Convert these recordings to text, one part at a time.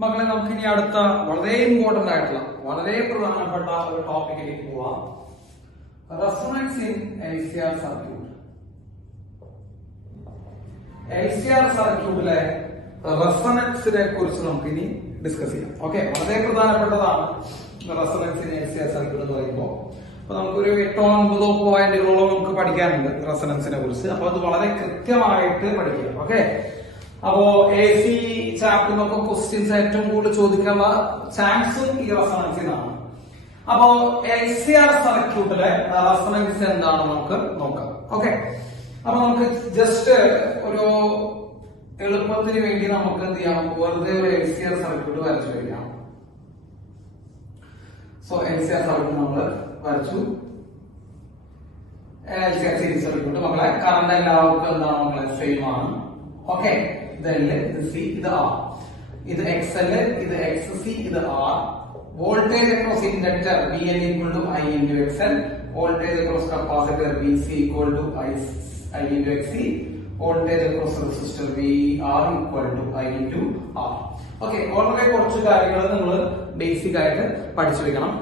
മക്കളെ നമുക്ക് ഇനി അടുത്ത വളരെ ഇമ്പോർട്ടന്റ് ആയിട്ടുള്ള വളരെ പ്രധാനപ്പെട്ട ഒരു ടോപ്പിക്കിലേക്ക് പോവാം. Resonance in LCR circuit. LCR സർക്യൂട്ടിലെ റെസൊണൻസിനെ കുറിച്ച് നമുക്ക് ഇനി ഡിസ്കസ് ചെയ്യാം. ഓക്കെ, വളരെ പ്രധാനപ്പെട്ടതാണ് റെസൊണൻസ് ഇൻ LCR സർക്യൂട്ട് എന്ന് പറയുമ്പോൾ. അപ്പൊ നമുക്കൊരു 8-9 പോയിന്റുകളോളം നമുക്ക് പഠിക്കാനുണ്ട് റെസൊണൻസിനെ കുറിച്ച്. അപ്പൊ അത് വളരെ കൃത്യമായിട്ട് പഠിക്കാം. ഓക്കെ, അപ്പോ AC ചാപ്റ്ററിനൊക്കെ ക്വസ്റ്റ്യൻസ് ഏറ്റവും കൂടുതൽ ചോദിക്കാനുള്ള ചാൻസും ഈ റെസൊണൻസിനാണ്. അപ്പോ LCR സർക്യൂട്ടിലെ റെസൊണൻസ് എന്താണെന്ന് നമുക്ക് നോക്കാം. ഓക്കെ, അപ്പൊ നമുക്ക് ജസ്റ്റ് ഒരു എളുപ്പത്തിന് വേണ്ടി നമുക്ക് എന്ത് ചെയ്യാം, വെറുതെ ഒരു LCR സർക്യൂട്ട് വരച്ചു കഴിയാം. സോ LCR സർക്യൂട്ട് നമ്മൾ വരച്ചു. LCR സീരീസ് സർക്യൂട്ട് മക്കളെ കറണ്ട് എല്ലാവർക്കും എന്താണ് മക്കളെ സെയിം ആണ്. ഓക്കെ, ഇത് L, ഇത് C, ഇത് R, ഇത് XL, ഇത് XC, ഇത് R. Voltage across inductor VL equal to I into XL. Voltage across capacitor VC equal to I into XC. Voltage across resistor VR equal to I into R. Okay, വളരെ കുറച്ച് കാര്യങ്ങൾ നമ്മൾ basic ആയിട്ട് പഠിച്ചു വെക്കണം.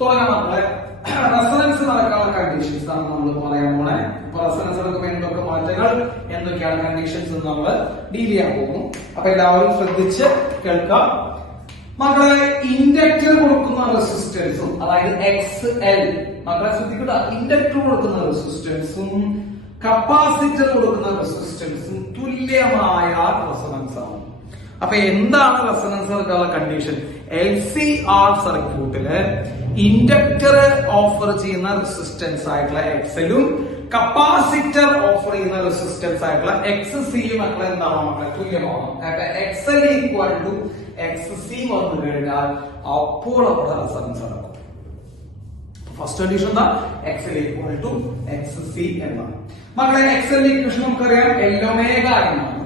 തുടങ്ങാം. നമ്മളെ റെസൊണൻസ് നടക്കാനുള്ള കണ്ടീഷൻസ് ആണ് നമ്മൾ പറയാൻ പോണേ. അപ്പൊ റെസൊണൻസ് നടക്കുമ്പോൾ എന്തൊക്കെ മാറ്റങ്ങൾ, എന്തൊക്കെയാണ് കണ്ടീഷൻസ് എന്ന് നമ്മൾ ഡീൽ ചെയ്യാൻ പോകുന്നു. അപ്പൊ എല്ലാവരും ശ്രദ്ധിച്ച് കേൾക്കാം. മക്കളെ ഇൻഡക്ടർ കൊടുക്കുന്ന റെസിസ്റ്റൻസും, അതായത് XL, മക്കളെ ശ്രദ്ധിക്കുക, ഇൻഡക്ടർ കൊടുക്കുന്ന റെസിസ്റ്റൻസും കപ്പാസിറ്റർ കൊടുക്കുന്ന റെസിസ്റ്റൻസും തുല്യമായ റെസൊണൻസ് ആണ്. അപ്പൊ എന്താണ് റെസൊണൻസ് നടക്കാനുള്ള കണ്ടീഷൻ? LCR സർക്യൂട്ടില് ഇൻഡക്ടർ ഓഫർ ചെയ്യുന്ന റെസിസ്റ്റൻസ് ആയിട്ടുള്ള XL-ഉം കപ്പാസിറ്റർ ഓഫർ ചെയ്യുന്ന റെസിസ്റ്റൻസ് ആയിട്ടുള്ള XC-യും മക്കളെ എന്താണ് മക്കളെ തുല്യമാണ്. XL ഈക്വൽ ടു XC വന്നു കഴിഞ്ഞാൽ അപ്പോൾ അവിടെ റെസൊണൻസ് നടക്കും. ഫസ്റ്റ് കണ്ടീഷൻ എന്താ? XL ഈക്വൽ ടു XC എന്നാണ്. മക്കളെ XL ഇക്വേഷൻ നമുക്കറിയാം L ഒമേഗ എന്നാണ്.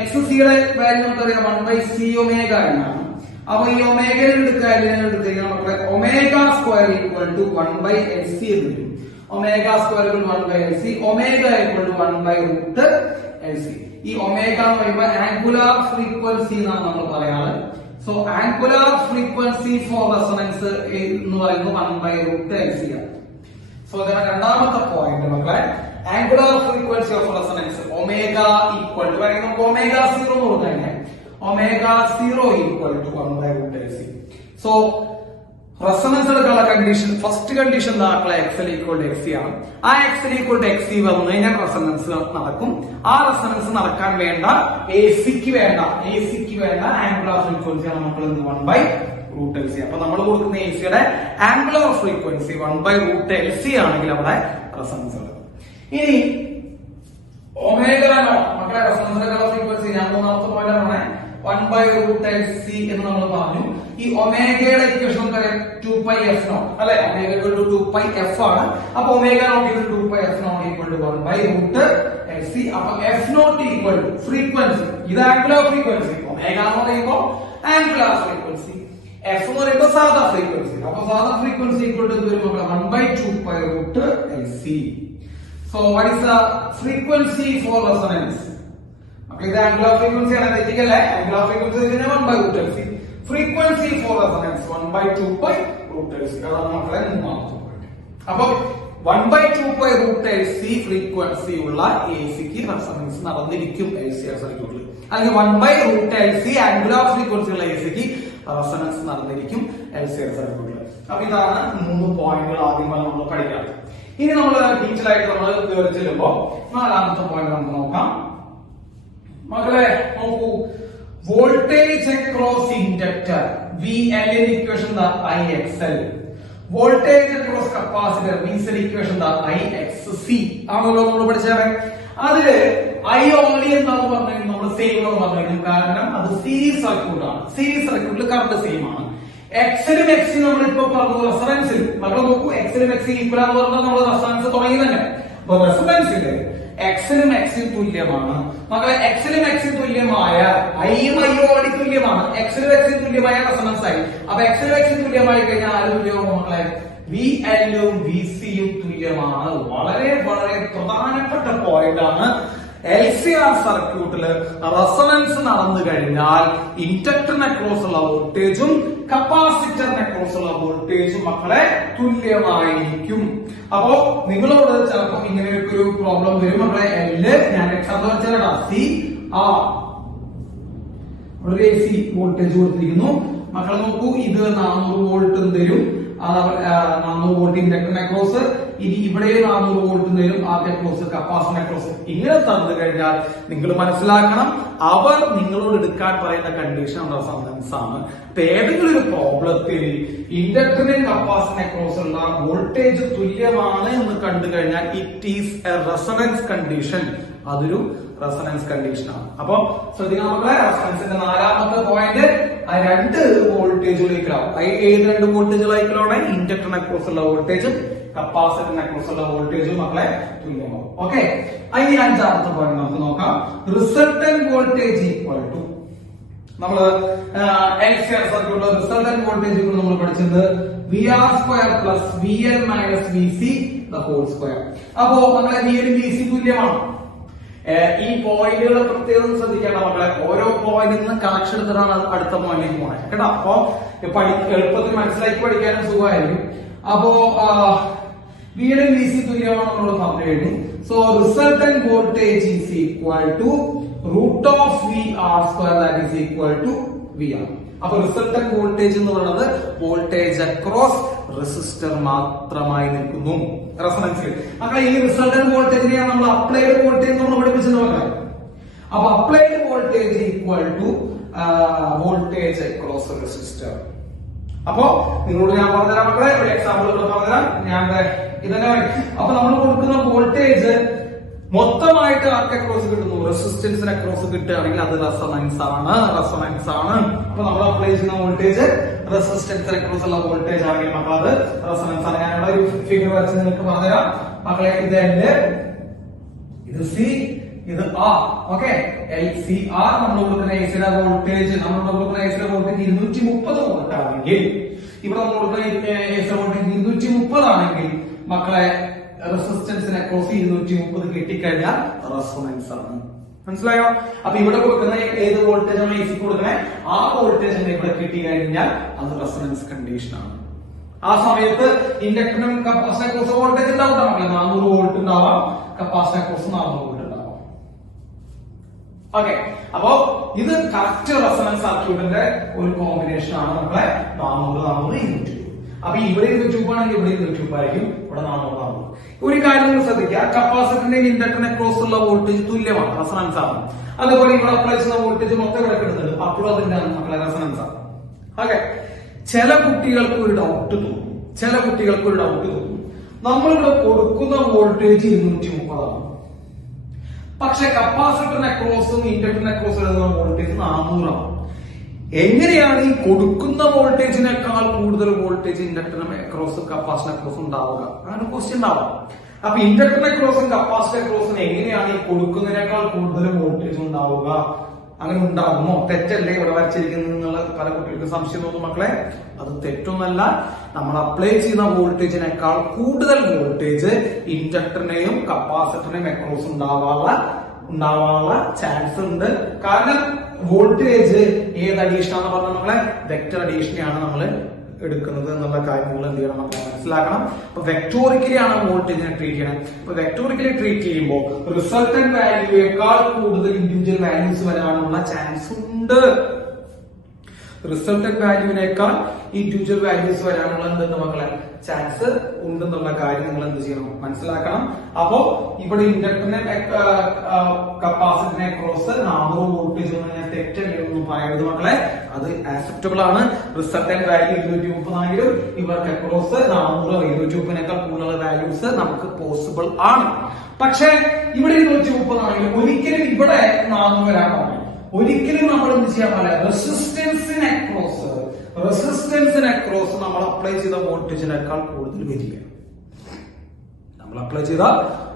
XC-യുടെ വാല്യൂ നമുക്കറിയാം 1/C ഒമേഗ എന്നാണ്. അപ്പൊ ഈ ഒമേഗയിൽ എടുക്കുക മക്കളെ omega square equal to 1/LC എന്ന് വരും. Omega square 1/LC, omega equal to 1/√LC. ഈ ഒമേഗ എന്ന് പറയുമ്പോൾ ആംഗുലാർ ഫ്രീക്വൻസി എന്നാണ് നമ്മൾ പറയാറ്. So angular frequency for resonance എന്ന് പറയുന്നത് 1/√LC ആണ്. സോ ഇതാണ് രണ്ടാമത്തെ പോയിന്റ് മക്കളെ. Angular frequency of resonance omega equal to നമുക്ക് ഒമേഗ 0 എന്ന് കൊടുക്കാൻ omega 0 equal to 1/√LC. So resonance എടുക്കാനുള്ള കണ്ടീഷൻ, ഫസ്റ്റ് കണ്ടീഷൻ മക്കളെ XL ഈക്വൽ ടു XC ആണ്. ആ XL ഈക്വൽ ടു XC വന്നു കഴിഞ്ഞാൽ റെസൊണൻസ് നടക്കും. ആ റെസൊണൻസ് നടക്കാൻ വേണ്ട AC-ക്ക് വേണ്ട ആംഗുലാർ ഫ്രീക്വൻസിയാണ് മക്കൾ 1/√LC. അപ്പൊ നമ്മൾ കൊടുക്കുന്ന AC-യുടെ ആംഗുലാർ ഫ്രീക്വൻസി 1/√LC ആണെങ്കിൽ അവിടെ റെസൊണൻസ് നടക്കും. ഇനി ഒമേഗ നോട്ട് മക്കളെ റെസൊണൻസിന്റെ ഫ്രീക്വൻസി ഞാൻ മൂന്നാമത്തെ പോയിന്റ് ആണ് 1/√LC എന്ന് നമ്മൾ പറഞ്ഞു. ഈ ഒമേഗയുടെ ഇക്വേഷൻ നമുക്കറിയാം 2πf0 അല്ലെ. ഒമേഗ 2πf ആണ്. അപ്പൊ omega naught 2πf0 equal to 1/√LC. അപ്പൊ f0 ഈക്വൽ ടു ഫ്രീക്വൻസി, ഇത് ആംഗുലാർ ഫ്രീക്വൻസി. ഒമേഗ എന്ന് പറയുമ്പോൾ ആംഗുലാർ ഫ്രീക്വൻസി, f എന്ന് പറയുമ്പോൾ സാധാ ഫ്രീക്വൻസി. അപ്പൊ സാധാ ഫ്രീക്വൻസി ഈക്വൽ ടു വരും 1/2π√LC. So what is the frequency for resonance? Okay, the angular frequency ആണ് തെറ്റിക്കല്ലേ. angular frequency 1/√LC. frequency for resonance 1/2π√LC. അതാണ് മക്കളെ മൂന്നാമത്തെ പോയിന്റ്. അപ്പൊ 1/2π√LC ഫ്രീക്വൻസി ഉള്ള AC-ക്ക് റെസൊണൻസ് നടന്നിരിക്കും LCR സർക്യൂട്ടിൽ. അല്ലെങ്കിൽ 1/√LC ആംഗുലാർ ഫ്രീക്വൻസി ഉള്ള AC-ക്ക് റെസൊണൻസ് നടന്നിരിക്കും LCR സർക്യൂട്ടിൽ. അപ്പൊ ഇതാണ് 3 പോയിന്റുകൾ ആദ്യമായി നമ്മൾ പഠിക്കാം. ഇനി നമ്മൾ ഡീറ്റെയിൽ ആയിട്ട് നമ്മൾ കയറി ചെല്ലുമ്പോ നാലാമത്തെ പോയിന്റ് നമുക്ക് നോക്കാം. മക്കളെ നോക്കൂ, voltage across inductor VL equation IXL, voltage across capacitor VC equation IXC ആണല്ലോ നമ്മൾ പഠിച്ചത്. അതില് I only എന്നാണ് പറഞ്ഞത് നമ്മൾ സെയിം എന്ന് പറഞ്ഞിരിക്കും. കാരണം അത് സീരീസ് സർക്യൂട്ടാണ്. സീരീസ് സർക്യൂട്ടിൽ കറണ്ട് സെയിം ആണ്. XL-ഉം XC നമ്മൾ ഇപ്പൊ പറഞ്ഞു റെസൊണൻസിൽ മക്കൾ നോക്കൂ, XL-ഉം XC ഈക്വൽ ആണെന്ന് പറഞ്ഞാൽ നമ്മൾ റെസൊണൻസ് തുടങ്ങി തന്നെ. അപ്പൊ റെസൊണൻസില് XL-ഉം XC-യും തുല്യമാണ് മക്കളെ. XL-ഉം XC-യും തുല്യമായ I-യും I-യോട് തുല്യമാണ്. XL-ഉം XC-യും തുല്യമായ റെസൊണൻസ് ആയി. അപ്പൊ XL-ഉം XC-യും തുല്യമായി കഴിഞ്ഞാൽ ആര് തുല്യമാകും മക്കളെ? VL-ഉം VC-യും തുല്യമാണ്. വളരെ വളരെ പ്രധാനപ്പെട്ട പോയിന്റ് ആണ്. LCR സർക്യൂട്ടില് റെസൊണൻസ് നടന്നു കഴിഞ്ഞാൽ ഇൻഡക്ടറിന് അക്രോസ് ഉള്ള വോൾട്ടേജും കപ്പാസിറ്ററിന് അക്രോസ് ഉള്ള വോൾട്ടേജും മക്കളെ തുല്യമായിരിക്കും. അപ്പോ നിങ്ങളോട് ചിലപ്പോ ഇങ്ങനെയൊക്കെ ഒരു പ്രോബ്ലം വരും മക്കളെ. എല് ഞാൻ എക്സാമ്പിൾ വെച്ചാൽ സി ആർ ഒരു AC വോൾട്ടേജ് കൊടുത്തിരിക്കുന്നു. മക്കളെ നോക്കൂ, ഇത് 400 വോൾട്ട് തരും, 400 വോൾട്ട് ഇൻഡക്ടറിന് അക്രോസ്. ഇനി ഇവിടെ 400 വോൾട്ട് തരും, ആദ്യ അക്രോസ് കപ്പാസിറ്ററിന് അക്രോസ്. ഇങ്ങനെ തന്നു കഴിഞ്ഞാൽ നിങ്ങൾ മനസ്സിലാക്കണം, അവർ നിങ്ങളോട് എടുക്കാൻ പറയുന്ന കണ്ടീഷൻ റെസൊണൻസ് ആണ്. അപ്പൊ ഏതെങ്കിലും ഒരു പ്രോബ്ലത്തിൽ ഇൻഡക്ടറിന് കപ്പാസിറ്ററിന് അക്രോസ് ഉള്ള വോൾട്ടേജ് തുല്യമാണ് എന്ന് കണ്ടു കഴിഞ്ഞാൽ it is A resonance condition. അതൊരു റെസൊണൻസ് കണ്ടീഷൻ ആണ്. അപ്പൊ ശ്രദ്ധിക്കണം മക്കളെ, റെസൊണൻസിന്റെ 4ാമത്തെ പോയിന്റ് ആ 2 വോൾട്ടേജുകളായിരിക്കും. ഏത് 2 വോൾട്ടേജുകളായിരിക്കും? ഇൻഡക്ടറിന് അക്രോസ് ഉള്ള വോൾട്ടേജും കപ്പാസിറ്ററിന് അക്രോസ് ഉള്ള വോൾട്ടേജും മക്കളെ തുല്യമാവും. ഓക്കെ, അതിന് 5ാമത്തെ പോയിന്റ് നമുക്ക് നോക്കാം. റിസൾട്ടന്റ് വോൾട്ടേജ് ഈക്വൽ ടു, നമ്മള് LCR സർക്യൂട്ടിലെ റിസൾട്ടന്റ് വോൾട്ടേജ് നമ്മൾ പഠിച്ചത് VR² + VL - VC the whole square. അപ്പോ നമ്മളെ VL VC തുല്യമാണ്. ഈ പോയിന്റുകൾ പ്രത്യേകം ശ്രദ്ധിക്കേണ്ട മക്കളെ. ഓരോ പോയിന്റിൽ നിന്ന് കണക്ഷൻ എടുത്തിട്ടാണ് അടുത്ത പോയിന്റിലേക്ക് പോകണം കേട്ടോ. അപ്പൊ എളുപ്പത്തിൽ മനസ്സിലാക്കി പഠിക്കാനും സുഖമായിരിക്കും. അപ്പോ VL VC തുല്യമാണ് നമ്മൾ പറഞ്ഞു കഴിഞ്ഞു. So resultant voltage is equal to √VR², that is equal to VR. അപ്പൊ റിസൾട്ടന്റ് വോൾട്ടേജ് എന്ന് പറയുന്നത് വോൾട്ടേജ് അക്രോസ് റെസിസ്റ്റർ മാത്രമായി നിൽക്കുന്നു റെസൊണൻസിൽ. അപ്പൊ ഈ റിസൾട്ടന്റ് വോൾട്ടേജിനെയാണ് നമ്മൾ അപ്ലൈഡ് വോൾട്ടേജ് നമ്മൾ പഠിപ്പിച്ചത്. അപ്പൊ applied voltage equal to voltage across resistor. അപ്പോ നിങ്ങളോട് ഞാൻ പറഞ്ഞുതരാം മക്കളെ, ഒരു എക്സാമ്പിൾ പറഞ്ഞുതരാം. ഞാൻ ഇതന്നെ. അപ്പൊ നമ്മൾ കൊടുക്കുന്ന വോൾട്ടേജ് മൊത്തമായിട്ട് ആർക്ക് അക്രോസ് കിട്ടുന്നു? റെസിസ്റ്റൻസിന് അക്രോസ് കിട്ടുകയാണെങ്കിൽ അത് റെസൊണൻസ് ആണ്. അപ്പൊ നമ്മൾ അപ്ലൈ ചെയ്യുന്ന വോൾട്ടേജ് റെസിസ്റ്റൻസിന് അക്രോസ് ഉള്ള വോൾട്ടേജ് ആണെങ്കിൽ മക്കൾ അത് റെസൊണൻസ് ആണ്. ഞാനിവിടെ ഒരു ഫിഗർ വരച്ച് നിങ്ങൾക്ക് പറഞ്ഞുതരാം മക്കളെ. ഇത് L, ഇത് C, ഇത് R. ഓക്കെ, LCR നമ്മൾ കൊടുക്കുന്ന ACയുടെ വോൾട്ടേജ് 230 വോൾട്ട് ആണെങ്കിൽ, ഇവിടെ നമ്മൾ കൊടുക്കുന്ന AC വോൾട്ടേജ് 230 ആണെങ്കിൽ മക്കളെ റെസിസ്റ്റൻസിന് അക്രോസ് 230 കിട്ടിക്കഴിഞ്ഞാൽ റെസൊണൻസ് ആണ്. മനസ്സിലായോ? അപ്പൊ ഇവിടെ കൊടുക്കുന്ന ഏത് വോൾട്ടേജ് ആണ് AC കൊടുക്കുന്നത്, ആ വോൾട്ടേജ് ഇവിടെ കിട്ടിക്കഴിഞ്ഞാൽ അത് റെസൊണൻസ് കണ്ടീഷൻ ആണ്. ആ സമയത്ത് ഇൻഡക്ടറിനും കപ്പാസിറ്റർ അക്രോസ് വോൾട്ടേജ് ഉണ്ടാവും. 400 വോൾട്ട് ഉണ്ടാവാം, കപ്പാസിറ്റർ അക്രോസ് 400 വോൾട്ട് ഉണ്ടാവാം. ഓക്കെ, അപ്പോ ഇത് കറക്റ്റ് റെസൊണൻസ് സർക്യൂട്ടിന്റെ ഒരു കോമ്പിനേഷൻ ആണ് നമ്മളെ 400 200 അപ്പൊ ഇവിടെ 200 ആണെങ്കിൽ ഇവിടെ 200 ആയിരിക്കും, ഇവിടെ 400. ഒരു കാര്യം നിങ്ങൾ ശ്രദ്ധിക്കുക, കപ്പാസിറ്ററിന്റെ ഇൻഡക്ടറിന് അക്രോസ് ഉള്ള വോൾട്ടേജ് തുല്യമാണ്, റെസൊണൻസ് ആണ്. അതുപോലെ ഇവിടെ അപ്ലൈ ചെയ്യുന്ന വോൾട്ടേജ് മൊത്തം ഇവിടെ കിട്ടുന്നുണ്ട്, അപ്പോഴും അതിന്റെ മക്കളെ റെസൊണൻസ് ആണ്. ഓക്കെ, ചില കുട്ടികൾക്ക് ഒരു ഡൗട്ട് തോന്നും. നമ്മളിവിടെ കൊടുക്കുന്ന വോൾട്ടേജ് 230 ആണ്, പക്ഷെ കപ്പാസിറ്ററിന് അക്രോസും ഇൻഡക്ടറിന് അക്രോസും എഴുതുന്ന വോൾട്ടേജ് 400 ആണ്. എങ്ങനെയാണ് ഈ കൊടുക്കുന്ന വോൾട്ടേജിനേക്കാൾ കൂടുതൽ വോൾട്ടേജ് ഇൻഡക്ടറിന് അക്രോസും കപ്പാസിറ്റർ അക്രോസും ഉണ്ടാവുക? അങ്ങനെ ക്വസ്റ്റ്യൻ ഉണ്ടാവും. അപ്പൊ ഇൻഡക്ടറിന് അക്രോസും കപ്പാസിറ്റർ അക്രോസും എങ്ങനെയാണ് ഈ കൊടുക്കുന്നതിനേക്കാൾ കൂടുതൽ വോൾട്ടേജ് ഉണ്ടാവുക? അങ്ങനെ ഉണ്ടാകുമോ? തെറ്റല്ലേ ഇവിടെ വരച്ചിരിക്കുന്നത് എന്നുള്ള പല കുട്ടികൾക്ക് സംശയം തോന്നും മക്കളെ. അത് തെറ്റൊന്നല്ല. നമ്മൾ അപ്ലൈ ചെയ്യുന്ന വോൾട്ടേജിനേക്കാൾ കൂടുതൽ വോൾട്ടേജ് ഇൻഡക്ടറിനെയും കപ്പാസിറ്ററിനെയും അക്രോസ് ഉണ്ടാവാനുള്ള ചാൻസ് ഉണ്ട്. കാരണം വോൾട്ടേജ് ഏത് അഡീഷനാണെന്ന് പറഞ്ഞാൽ നമ്മളെ വെക്ടർ അഡീഷനെയാണ് നമ്മൾ എടുക്കുന്നത് എന്നുള്ള കാര്യങ്ങൾ എന്ത് ചെയ്യണം നമ്മൾ മനസ്സിലാക്കണം. അപ്പൊ വെക്ടോറിക്കലി ആണ് വോൾട്ടേജിനെ ട്രീറ്റ് ചെയ്യണം. അപ്പൊ വെക്ടോറിക്കലി ട്രീറ്റ് ചെയ്യുമ്പോൾ റിസൾട്ടന്റ് വാല്യൂയേക്കാൾ കൂടുതൽ ഇൻഡിവിജ്വൽ വാല്യൂസ് വരാനുള്ള ചാൻസ് ഉണ്ട്. റിസൾട്ടന്റ് വാല്യൂവിനേക്കാൾ ഇൻഡിവിജ്വൽ വാല്യൂസ് വരാനുള്ള എന്തെന്ന് മക്കളെ ചാൻസ് ഉണ്ടെന്നുള്ള കാര്യം നിങ്ങൾ എന്ത് ചെയ്യണം മനസ്സിലാക്കണം. അപ്പോ ഇവിടെ ഇൻഡക്ടറിനെ കപ്പാസിറ്ററിനെ ക്രോസ് 400 വോൾട്ടേജ് ഞാൻ തെറ്റല്ലെന്ന് പറയരുത് മക്കളെ, അത് ആക്സെപ്റ്റബിൾ ആണ്. റിസൾട്ടന്റ് വാല്യൂ 230 ആണെങ്കിലും ഇവർക്ക് അക്രോസ് 400 230നേക്കാൾ കൂടുതലുള്ള വാല്യൂസ് നമുക്ക് പോസിബിൾ ആണ്. പക്ഷെ ഇവിടെ 230 ആണെങ്കിലും ഒരിക്കലും ഇവിടെ 400 വരാൻ പാടില്ല. ഒരിക്കലും നമ്മൾ എന്ത് ചെയ്യാൻ പാടില്ല, റെസിസ്റ്റൻസിന് അക്രോസ് നമ്മൾ അപ്ലൈ ചെയ്ത വോൾട്ടേജിനേക്കാൾ കൂടുതൽ വരിക. നമ്മൾ അപ്ലൈ ചെയ്ത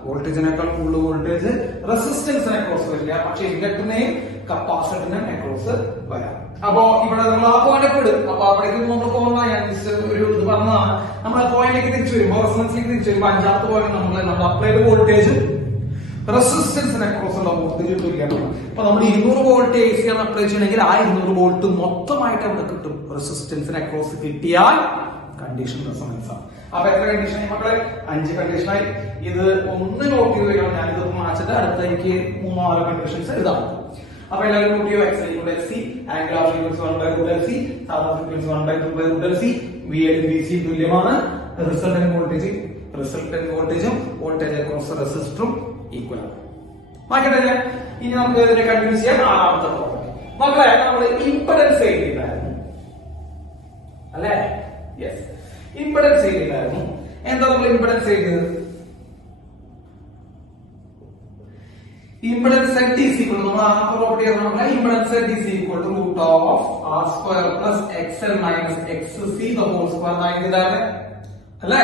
വോൾട്ടേജിനേക്കാൾ കൂടുതൽ വോൾട്ടേജ് റെസിസ്റ്റൻസിന് അക്രോസ് വരില്ല, പക്ഷെ ഇൻഡക്ടറിനെയും കപ്പാസിറ്ററിനെയും അക്രോസ് വരാം. അപ്പോ ഇവിടെ നമ്മൾ ആ പോയിന്റ് ഇടും. അപ്പൊ അവിടേക്ക് നമ്മൾ പോകുന്ന ഞാൻ ഒരു ഇത് പറഞ്ഞതാണ്. നമ്മൾ ആ പോയിന്റിലേക്ക് തിരിച്ചു വരുമ്പോൾ റെസിസ്റ്റൻസിലേക്ക് തിരിച്ചു വരുമ്പോൾ 5ാമത്തെ പോയിന്റ് നമ്മൾ അപ്ലൈഡ് വോൾട്ടേജും റെസിസ്റ്റൻസിന് അക്രോസ് ഉള്ള വോൾട്ടേജ് തുല്യമാണ്. അപ്പൊ നമ്മൾ 200 വോൾട്ട് എ സി ആണ് അപ്ലൈ ചെയ്യണമെങ്കിൽ ആ 200 വോൾട്ട് മൊത്തമായിട്ട് അവിടെ കിട്ടും. റെസിസ്റ്റൻസിന് അക്രോസ് കിട്ടിയാൽ കണ്ടീഷൻ റെസൊണൻസ് ആണ്. അപ്പൊ എത്ര കണ്ടീഷനായി മക്കളെ? 5 കണ്ടീഷനായി. ഇത് ഒന്ന് നോട്ട് ചെയ്ത് വെക്കണം. ഞാനിത് മാറ്റിട്ട് അടുത്ത എനിക്ക് 3-4 കണ്ടീഷൻസ് എഴുതാം. അപ്പൊ എല്ലാവരും നോട്ട് ചെയ്യോ? X equal to F C, angle of frequency 1/√LC, സാധാരണ ഫ്രീക്വൻസി 1/2/√LC, VC തുല്യമാണ്. റിസൾട്ടന്റ് വോൾട്ടേജും വോൾട്ടേജ് അക്രോസ് റെസിസ്റ്ററും ഈക്വൽ ആണ്. മാറ്റല്ലേ? ഇനി നമുക്ക് ഇതിനെ കണ്ടിന്യൂ ചെയ്യാം. 6ാമത്തെ പ്രോബ്ലം മക്കളെ, നമ്മൾ ഇംപെഡൻസ് എഴുതിയിട്ടുണ്ടായിരുന്നു അല്ലെ? യെസ്, ഇംപെഡൻസ് എഴുതിയിട്ടുണ്ടായിരുന്നു. എന്താ നമ്മൾ ഇംപെഡൻസ് എഴുതിയത്? Impedance Z is equal to, നമ്മൾ ആ പ്രോപ്പർട്ടി ആണ് impedance Z is equal to root of R square plus XL minus XC the whole square എന്നാണ് അല്ലേ?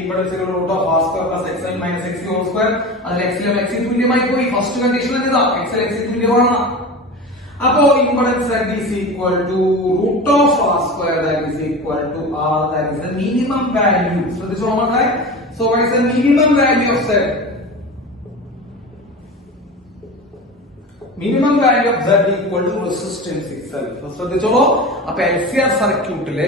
Impedance root of R square plus XL minus XC whole square. അതിൽ XL XC തുല്യമായി പോയി. First condition എന്താ? XL XC തുല്യമാണ്. അപ്പോ impedance Z is equal to root of R square that is equal to R, that is the minimum value. ശ്രദ്ധിച്ചോ മക്കളെ? So what is the minimum value of Z? Minimum value of Z equal to resistance itself. ശ്രദ്ധിച്ചോളൂ. അപ്പൊ LCR സർക്യൂട്ടില്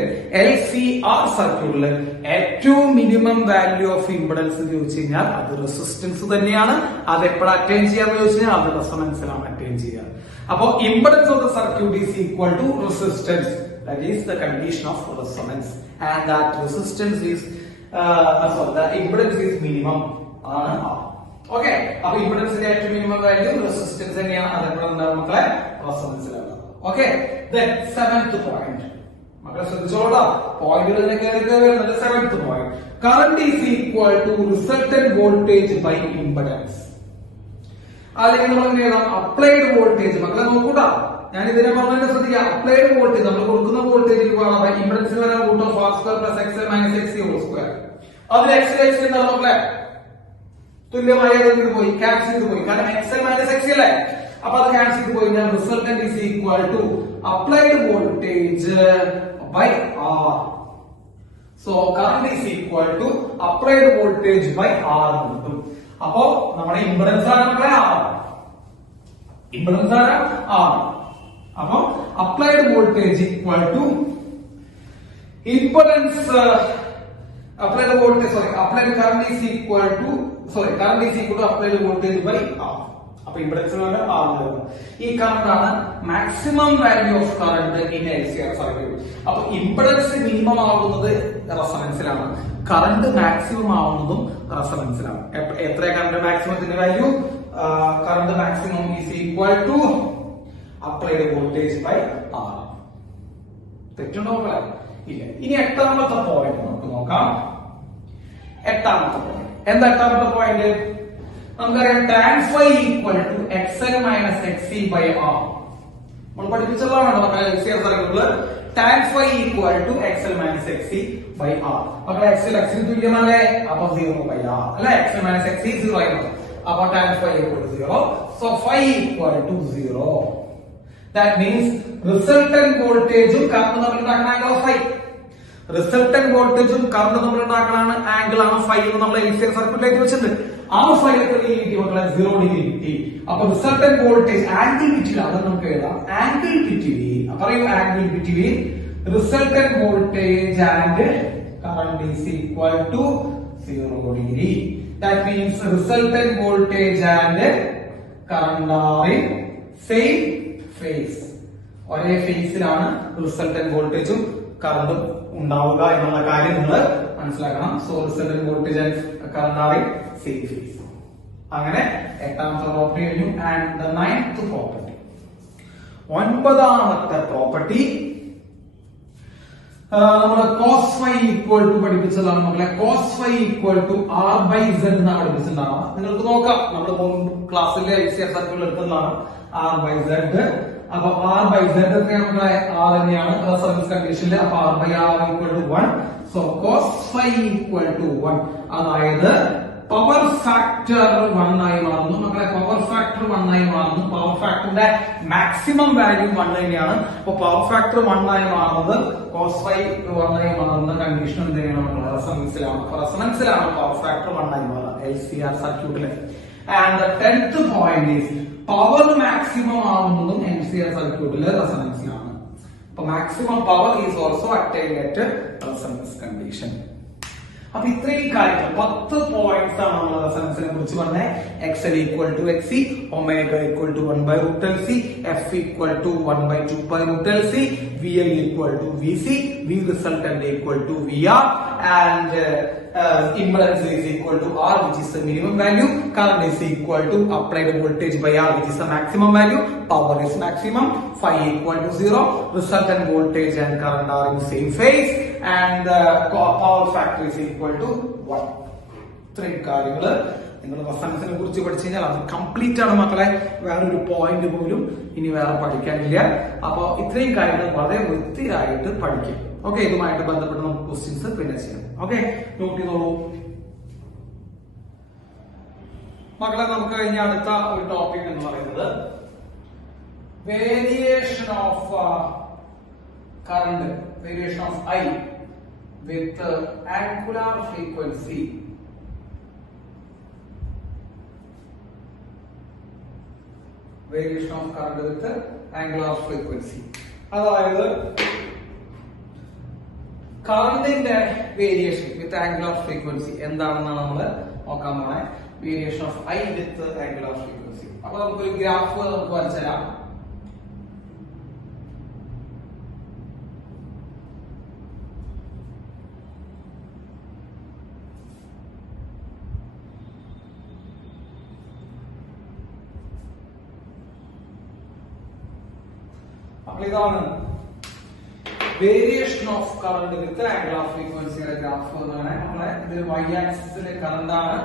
ഏറ്റവും minimum value of impedance ചോദിച്ചു കഴിഞ്ഞാൽ അത് resistance തന്നെയാണ്. അത് എപ്പോഴാണ് അറ്റൈൻ ചെയ്യാന്ന് ചോദിച്ചു കഴിഞ്ഞാൽ അത് റെസൊണൻസിലാണ് അറ്റൈൻ ചെയ്യുക. അപ്പൊ impedance of the circuit is equal to resistance. That is the condition of resonance and that resistance is the impedance is minimum ആണ്. ഓക്കെ, അപ്പൊ ഇംപെഡൻസിന്റെ ഏറ്റവും മിനിമം വാല്യൂ റെസിസ്റ്റൻസ് തന്നെയാണ്. അതെപ്പോഴാണ് മക്കളെ? റെസൊണൻസിലാണ്. ഓക്കെ, ദെൻ 7th പോയിന്റ് മക്കളെ ശ്രദ്ധിച്ചോളൂ. പോയിന്റുകൾ വരുന്നത് 7th point. Current is equal to resultant voltage by impedance. അല്ലെങ്കിൽ നമ്മൾ എന്ത് ചെയ്യണം? Applied voltage. മക്കളെ നോക്കൂട്ടാ, ഞാൻ ഇതിനെ പറഞ്ഞതിനെ ശ്രദ്ധിക്കുക. അപ്ലൈഡ് വോൾട്ടേജ് നമ്മൾ കൊടുക്കുന്ന വോൾട്ടേജിൽ ഇംപെഡൻസിൽ വരാൻ root of R square plus XL minus XC whole square. അതിൽ XL എന്താണ് മക്കളെ? തുല്യമായ പോയി, ക്യാൻസൽ ചെയ്ത് പോയി. കാരണം XL minus XC അല്ലേ? അപ്പൊ അത് ക്യാൻസൽ ചെയ്ത് പോയി. Resultant is equal to applied voltage by R. So current is equal to applied voltage by R കിട്ടും. അപ്പോ നമ്മുടെ ഇംപെഡൻസ് ആണ് മക്കളെ R. ഇംപെഡൻസ് ആണ് R. അപ്പൊ applied voltage equal to impedance applied voltage, applied current is equal to applied voltage by R. അപ്പൊ impedance R. ഈ current ആണ് maximum value of current in LCR circuit. അപ്പൊ ഇംപെഡൻസ് മിനിമം ആവുന്നത് റെസൊണൻസിലാണ്, current maximum ആവുന്നതും റെസൊണൻസിലാണ്. എത്ര കറന്റ് മാക്സിമത്തിന്റെ value? Current maximum is equal to applied voltage by R. തെറ്റുണ്ടോ? ഇല്ല. ഇനി 8ാമത്തെ പോയിന്റ് നമുക്ക് നോക്കാം. 8ാമത്തെ പോയിന്റ് എന്താ? 8ാമത്തെ പോയിന്റ് നമുക്കറിയാം tan phi equal to XL minus XC by R. നമ്മൾ പഠിപ്പിച്ചതാണ് LCR സർക്യൂട്ടില് tan phi equal to XL minus XC by R. അപ്പൊ XL XC തുല്യമല്ലേ? അപ്പൊ 0 by R അല്ലെ? XL minus XC 0 ആയിരുന്നു. അപ്പൊ tan phi equal to 0. So phi equal to 0. That means resultant voltage current തമ്മിലുണ്ടാക്കുന്ന angle of phi. Resultant വോൾട്ടേജും current തമ്മിലുണ്ടാക്കുന്ന angle ആണ് phi എന്ന് നമ്മൾ LCR സർക്യൂട്ടിലേക്ക് വെച്ചിട്ടുണ്ട്. ആ ഫൈ എത്ര ഡിഗ്രി മക്കളെ? 0 ഡിഗ്രി കിട്ടി. അപ്പൊ റിസൾട്ടന്റ് വോൾട്ടേജ് ആംഗിൾ ബിറ്റ്വീൻ, അത് നമുക്ക് എഴുതാം ആംഗിൾ ബിറ്റ്വീൻ. പറയൂ, angle between resultant voltage and current is equal to 0 degree. That means resultant voltage and current are in same phase. ഒരേ ഫേസിലാണ് റിസൾട്ടന്റ് വോൾട്ടേജും കറണ്ടും ഉണ്ടാവുക എന്നുള്ള കാര്യം നിങ്ങൾ മനസ്സിലാക്കണം. So resultant voltage and current are in same phase. അങ്ങനെ 8ാമത്തെ പ്രോപ്പർട്ടി കഴിഞ്ഞു. ആൻഡ് ദ 9th പ്രോപ്പർട്ടി, 9ാമത്തെ പ്രോപ്പർട്ടി നമ്മുടെ കോസ് ഫൈ ഈക്വൽ ടു പഠിപ്പിച്ചതാണ് മക്കളെ. Cos phi equal to R by Z എന്നാണ് പഠിപ്പിച്ചിട്ടുണ്ടാവുക. നിങ്ങൾക്ക് നോക്കാം, നമ്മൾ ക്ലാസ്സിലെ LCR സർക്യൂട്ടിൽ എടുക്കുന്നതാണ് R by Z. അപ്പൊ R by Z എത്രയാണ് മക്കളെ? R തന്നെയാണ് റെസൊണൻസ് കണ്ടീഷനിൽ. അപ്പൊ R by R equal to 1. So cos phi equal to 1, അതായത് പവർ ഫാക്ടർ 1 ആയി മാറുന്നു മക്കളെ. പവർ ഫാക്ടർ 1 ആയി മാറുന്നു. പവർ ഫാക്ടറിന്റെ മാക്സിമം വാല്യൂ 1 തന്നെയാണ്. അപ്പൊ പവർ ഫാക്ടർ 1 ആയി മാറുന്നത് കോസ് ഫൈ 1 ആയി മാറുന്ന കണ്ടീഷൻ എന്ത് ചെയ്യണം? റെസൊണൻസിലാണ്. റെസൊണൻസിലാണ് പവർ ഫാക്ടർ 1 ആയി മാറുക LCR സർക്യൂട്ടില്. And the 10th point is power maximum ആവുന്നതും NCR സർക്യൂട്ടിലെ റെസൊണൻസിലാണ്. അപ്പൊ maximum power is also attained at resonance condition. അപ്പൊ ഇത്രയും കാര്യങ്ങൾ 10 പോയിന്റ്സ് ആണ് നമ്മൾ റെസൊണൻസിനെ കുറിച്ച് പറഞ്ഞത്. XL equal to XC, omega equal to 1 by root LC, F equal to 1 by 2 by root LC, VL equal to VC, V resultant equal to VR, and impedance is equal to R, which is the minimum value. Current is equal to applied voltage by R, which is the maximum value. Power is maximum. Phi equal to 0. Resultant voltage and current are in the same phase, and power factor is equal to 1. ഇത്രയും കാര്യങ്ങള് നിങ്ങൾ റെസൊണൻസിനെ കുറിച്ച് പഠിച്ചു കഴിഞ്ഞാൽ അത് complete ആണ് മക്കളെ. വേറൊരു പോയിന്റ് പോലും ഇനി വേറെ പഠിക്കാനില്ല. അപ്പൊ ഇത്രയും കാര്യങ്ങൾ വളരെ വൃത്തിയായിട്ട് പഠിക്കും. ഓക്കെ, ഇതുമായിട്ട് ബന്ധപ്പെട്ട് നമുക്ക് ക്വസ്റ്റ്യൻസ് പിന്നെ ചെയ്യാം. ഓക്കെ, നോട്ട് ചെയ്തോളൂ മക്കളെ. നമുക്ക് കഴിഞ്ഞ അടുത്ത ഒരു ടോപ്പിക് എന്ന് പറയുന്നത് variation of current, variation of I with angular frequency. Variation of current with angular frequency. അതായത് കറണ്ടിന്റെ വേരിയേഷൻ വിത്ത് ആംഗുലർ ഫ്രീക്വൻസി എന്താണെന്നാണ് നമ്മൾ നോക്കാൻ പോണേ. Variation of I with angular frequency. അപ്പൊ നമുക്കൊരു ഗ്രാഫ് നമുക്ക് വരച്ചുതരാം. അപ്പോൾ ഇതാണ് variation of current with angular ഫ്രീക്വൻസിയുടെ ഗ്രാഫ് എന്നാണ്. നമ്മളെ ഇത് y ആക്സിസിലെ കറണ്ട് ആണ്,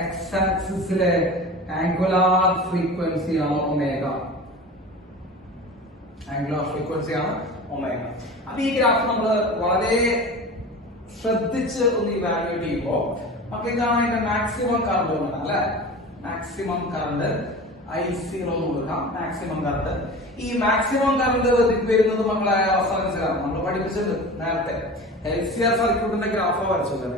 x ആക്സിസിലെ ആംഗുലർ ഫ്രീക്വൻസി ആണ് ഒമേഗ. ആംഗുലർ ഫ്രീക്വൻസി ആണ് ഒമേഗ. അപ്പൊ ഈ ഗ്രാഫ് നമ്മൾ വളരെ ശ്രദ്ധിച്ച് ഒന്ന് ഇവാലുവേറ്റ് ചെയ്യുമ്പോൾ അപ്പൊ ഇതാണ് അതിന്റെ മാക്സിമം കറണ്ട് എന്നാണ് അല്ലെ. മാക്സിമം കറണ്ട് I0 കൊടുക്കാം. മാക്സിമം കറണ്ട്, ഈ മാക്സിമം കറണ്ട് വരുന്നത് മക്കളെ റെസൊണൻസിലാണ്. നമ്മൾ പഠിപ്പിച്ചത് നേരത്തെ LCR സർക്യൂട്ടിന്റെ ഗ്രാഫ് വരച്ചു വെച്ചാൽ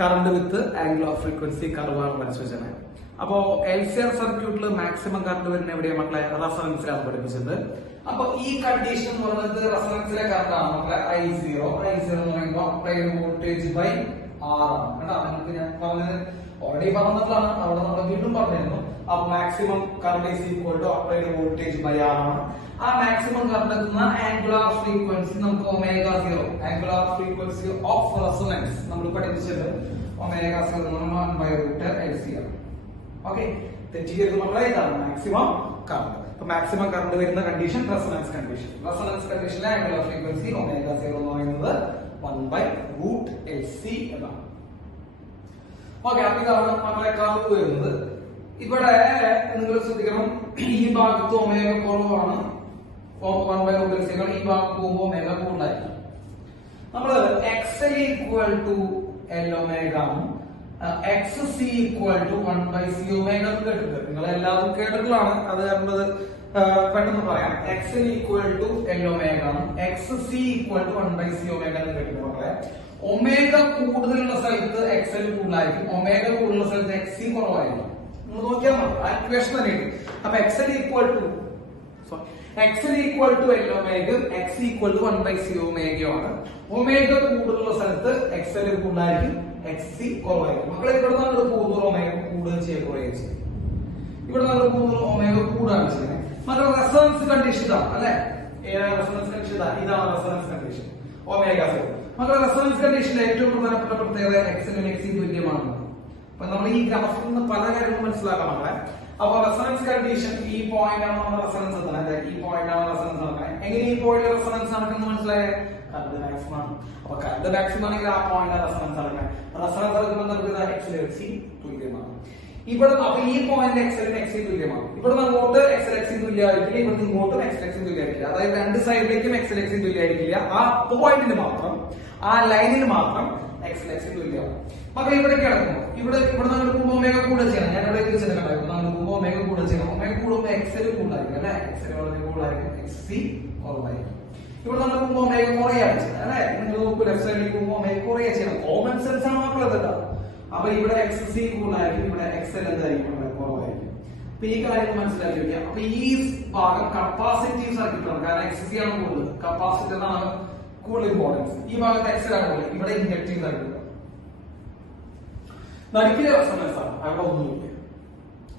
കറണ്ട് വിത്ത് ആംഗുലർ ഫ്രീക്വൻസി കർവാണ് വരച്ചു വെച്ചാൽ. അപ്പോ LCR സർക്യൂട്ടിൽ മാക്സിമം കറണ്ട് വരുന്ന എവിടെയാണ് മക്കളെ? റെസൊണൻസിലാണ് പഠിപ്പിച്ചത്. അപ്പൊ ഈ കണ്ടീഷൻ എന്ന് പറയുന്നത് റെസൊണൻസിലെ കറണ്ട് ആണ് മക്കളെ I0. I0 എന്ന് പറയുമ്പോൾ അപ്ലൈഡ് വോൾട്ടേജ് ബൈ R ആണ് കേട്ടോ. നിങ്ങൾക്ക് ഞാൻ പറഞ്ഞത് ഓൾറെഡി പറഞ്ഞതാണ്, അവിടെ നമ്മൾ വീണ്ടും പറഞ്ഞിരുന്നു. അപ്പൊ maximum current is equal to applied voltage by R ആണ്. ആ മാക്സിമം കറണ്ട് എത്തുന്ന ആംഗുലർ ഫ്രീക്വൻസി നമുക്ക് omega 0, angular frequency of resonance നമ്മൾ പഠിപ്പിച്ചത് ഒമേഗ 0 1 ബൈ റൂട്ട് LC ആണ്. ഓക്കെ, തെറ്റിക്കരുത് മക്കളെ, ഇതാണ് മാക്സിമം കറണ്ട്. അപ്പൊ മാക്സിമം കറണ്ട് വരുന്ന കണ്ടീഷൻ റെസൊണൻസ് കണ്ടീഷൻ. റെസൊണൻസ് കണ്ടീഷനിലെ ആംഗുലർ ഫ്രീക്വൻസി ഒമേഗ 0 എന്ന് പറയുന്നത് 1 ബൈ റൂട്ട് LC എന്നാണ്. ഓക്കെ, അപ്പൊ ഇതാണ് മക്കളെ കർവ് വരുന്നത്. ഇവിടെ നിങ്ങൾ ശ്രദ്ധിക്കണം, ഈ ഭാഗത്ത് ഒമേഗ കുറവാണ്, 1 ബൈ റൂട്ട് LC. ഈ ഭാഗത്ത് പോകുമ്പോൾ ഒമേഗ കൂടുതലായിരിക്കും. നമ്മള് XL equal to L omega, XC equal to 1 by C omega കേട്ടിട്ടുണ്ട്. നിങ്ങൾ എല്ലാവരും കേട്ടിട്ടുള്ളതാണ്, അത് നമ്മളത് പെട്ടെന്ന് പറയാം. XL equal to L omega, XC equal to 1 by C omega എന്ന് കേട്ടിട്ടുണ്ട് മക്കളെ. ഒമേഗ കൂടുതലുള്ള സ്ഥലത്ത് XL കൂടുതലായിരിക്കും, ഒമേഗ കൂടുതലുള്ള സ്ഥലത്ത് XC കുറവായിരിക്കും. നിങ്ങൾ നോക്കിയാൽ മതി, ആ ഇക്വേഷൻ തന്നെയാണ്. അപ്പൊ XL equal to L omega, X equal to 1 by C ഒമേഗയാണ്. ഒമേഗ കൂടുതലുള്ള സ്ഥലത്ത് XL കൂടുതലായിരിക്കും, XC കുറവായിരിക്കും. മക്കളെ ഇവിടെ നമ്മൾ കൂടുതൽ ഒമേഗ കൂടുതൽ ചെയ്യുക കുറയുകയും ചെയ്യും. ഇവിടെ നമ്മൾ കൂടുതൽ ഒമേഗ കൂടാണ് ചെയ്യുന്നത്. മക്കളെ റെസൊണൻസ് കണ്ടീഷൻ ഇതാണ് അല്ലെ. ഏതാണ് റെസൊണൻസ് കണ്ടീഷൻ? ഇതാണ് റെസൊണൻസ് കണ്ടീഷൻ ഒമേഗ 0. മക്കളെ റെസൊണൻസ് കണ്ടീഷന്റെ ഏറ്റവും പ്രധാനപ്പെട്ട പ്രത്യേകത XL XC തുല്യമാണ്. അപ്പൊ നമ്മൾ ഈ ഗ്രാഫിൽ നിന്ന് പല കാര്യങ്ങളും മനസ്സിലാക്കാൻ മക്കളെ. അപ്പൊ റെസൊണൻസ് കണ്ടീഷൻ ഈ പോയിന്റ് ആണ് നമ്മൾ റെസൊണൻസ് നടത്തുന്നത്. ഈ പോയിന്റ് ആണ് റെസൊണൻസ് നടക്കുന്നത്. എങ്ങനെ ഈ പോയിന്റ് റെസൊണൻസ് നടക്കുന്നത് മനസ്സിലായേ? കറണ്ട് മാക്സിമം ആണ്. അപ്പൊ കറണ്ട് മാക്സിമം ആണെങ്കിൽ ആ പോയിന്റ് റെസൊണൻസ് നടക്കുന്നത്. റെസൊണൻസ് നടക്കുമ്പോൾ നമുക്ക് XL XC തുല്യമാണ്. ഇവിടെ അപ്പൊ ഈ പോയിന്റ് XL XC തുല്യമാണ്. ഇവിടെ അങ്ങോട്ട് XL XC തുല്യമായിരിക്കില്ല, ഇവിടെ ഇങ്ങോട്ടും XL XC തുല്യമായിരിക്കില്ല. അതായത് രണ്ട് സൈഡിലേക്കും XL XC തുല്യമായിരിക്കില്ല. ആ പോയിന്റിന് മാത്രം, ആ ലൈനിൽ മാത്രം XL XC തുല്യമാണ്. മക്കളെ ഇവിടെ കിടക്കുന്നു, ഇവിടെ നമ്മൾ ഒമേഗ കൂടുതൽ ചെയ്യണം. ഞാൻ ഇവിടെ ചെയ്തിട്ടുണ്ടായിരുന്നു, നമ്മൾ ഒമേഗ കൂടുതൽ ചെയ്യണം. ഒമേഗ കൂടുമ്പോൾ XL കൂടുതലായിരിക്കും അല്ലെ, XL വളരെ കൂടുതലായിരിക്കും, XC കുറവായിരിക്കും. ഇവിടെ നമ്മൾ ഒമേഗ കുറയാണ് ചെയ്യണം അല്ലെ. നിങ്ങൾ നോക്കൂ, ലെഫ്റ്റ് സൈഡിലേക്ക് പോകുമ്പോൾ ഒമേഗ കുറയാ ചെയ്യണം. കോമൺ സെൻസ് ആണ് മക്കളെ. അപ്പൊ ഇവിടെ എക്സ് സി കൂടുതലായിരിക്കും, ഇവിടെ എക്സ് എൽ എന്തായിരിക്കും, ഇവിടെ കുറവായിരിക്കും. അപ്പൊ ഈ കാര്യം മനസ്സിലാക്കി വെക്കുക. അപ്പൊ ഈ ഭാഗം കപ്പാസിറ്റീവ് സർക്യൂട്ടാണ്, കാരണം എക്സ് സി ആണ് കൂടുതൽ, കപ്പാസിറ്ററിനാണ് കൂടുതൽ ഇമ്പോർട്ടൻസ്. ഈ ഭാഗത്ത് എക്സ് എൽ ആണ് കൂടുതൽ, ഇവിടെ ഇൻഡക്റ്റീവ് സർക്യൂട്ട്. നടുക്കിലെ റെസൊണൻസ് ആണ്, അവിടെ ഒന്നുമില്ല.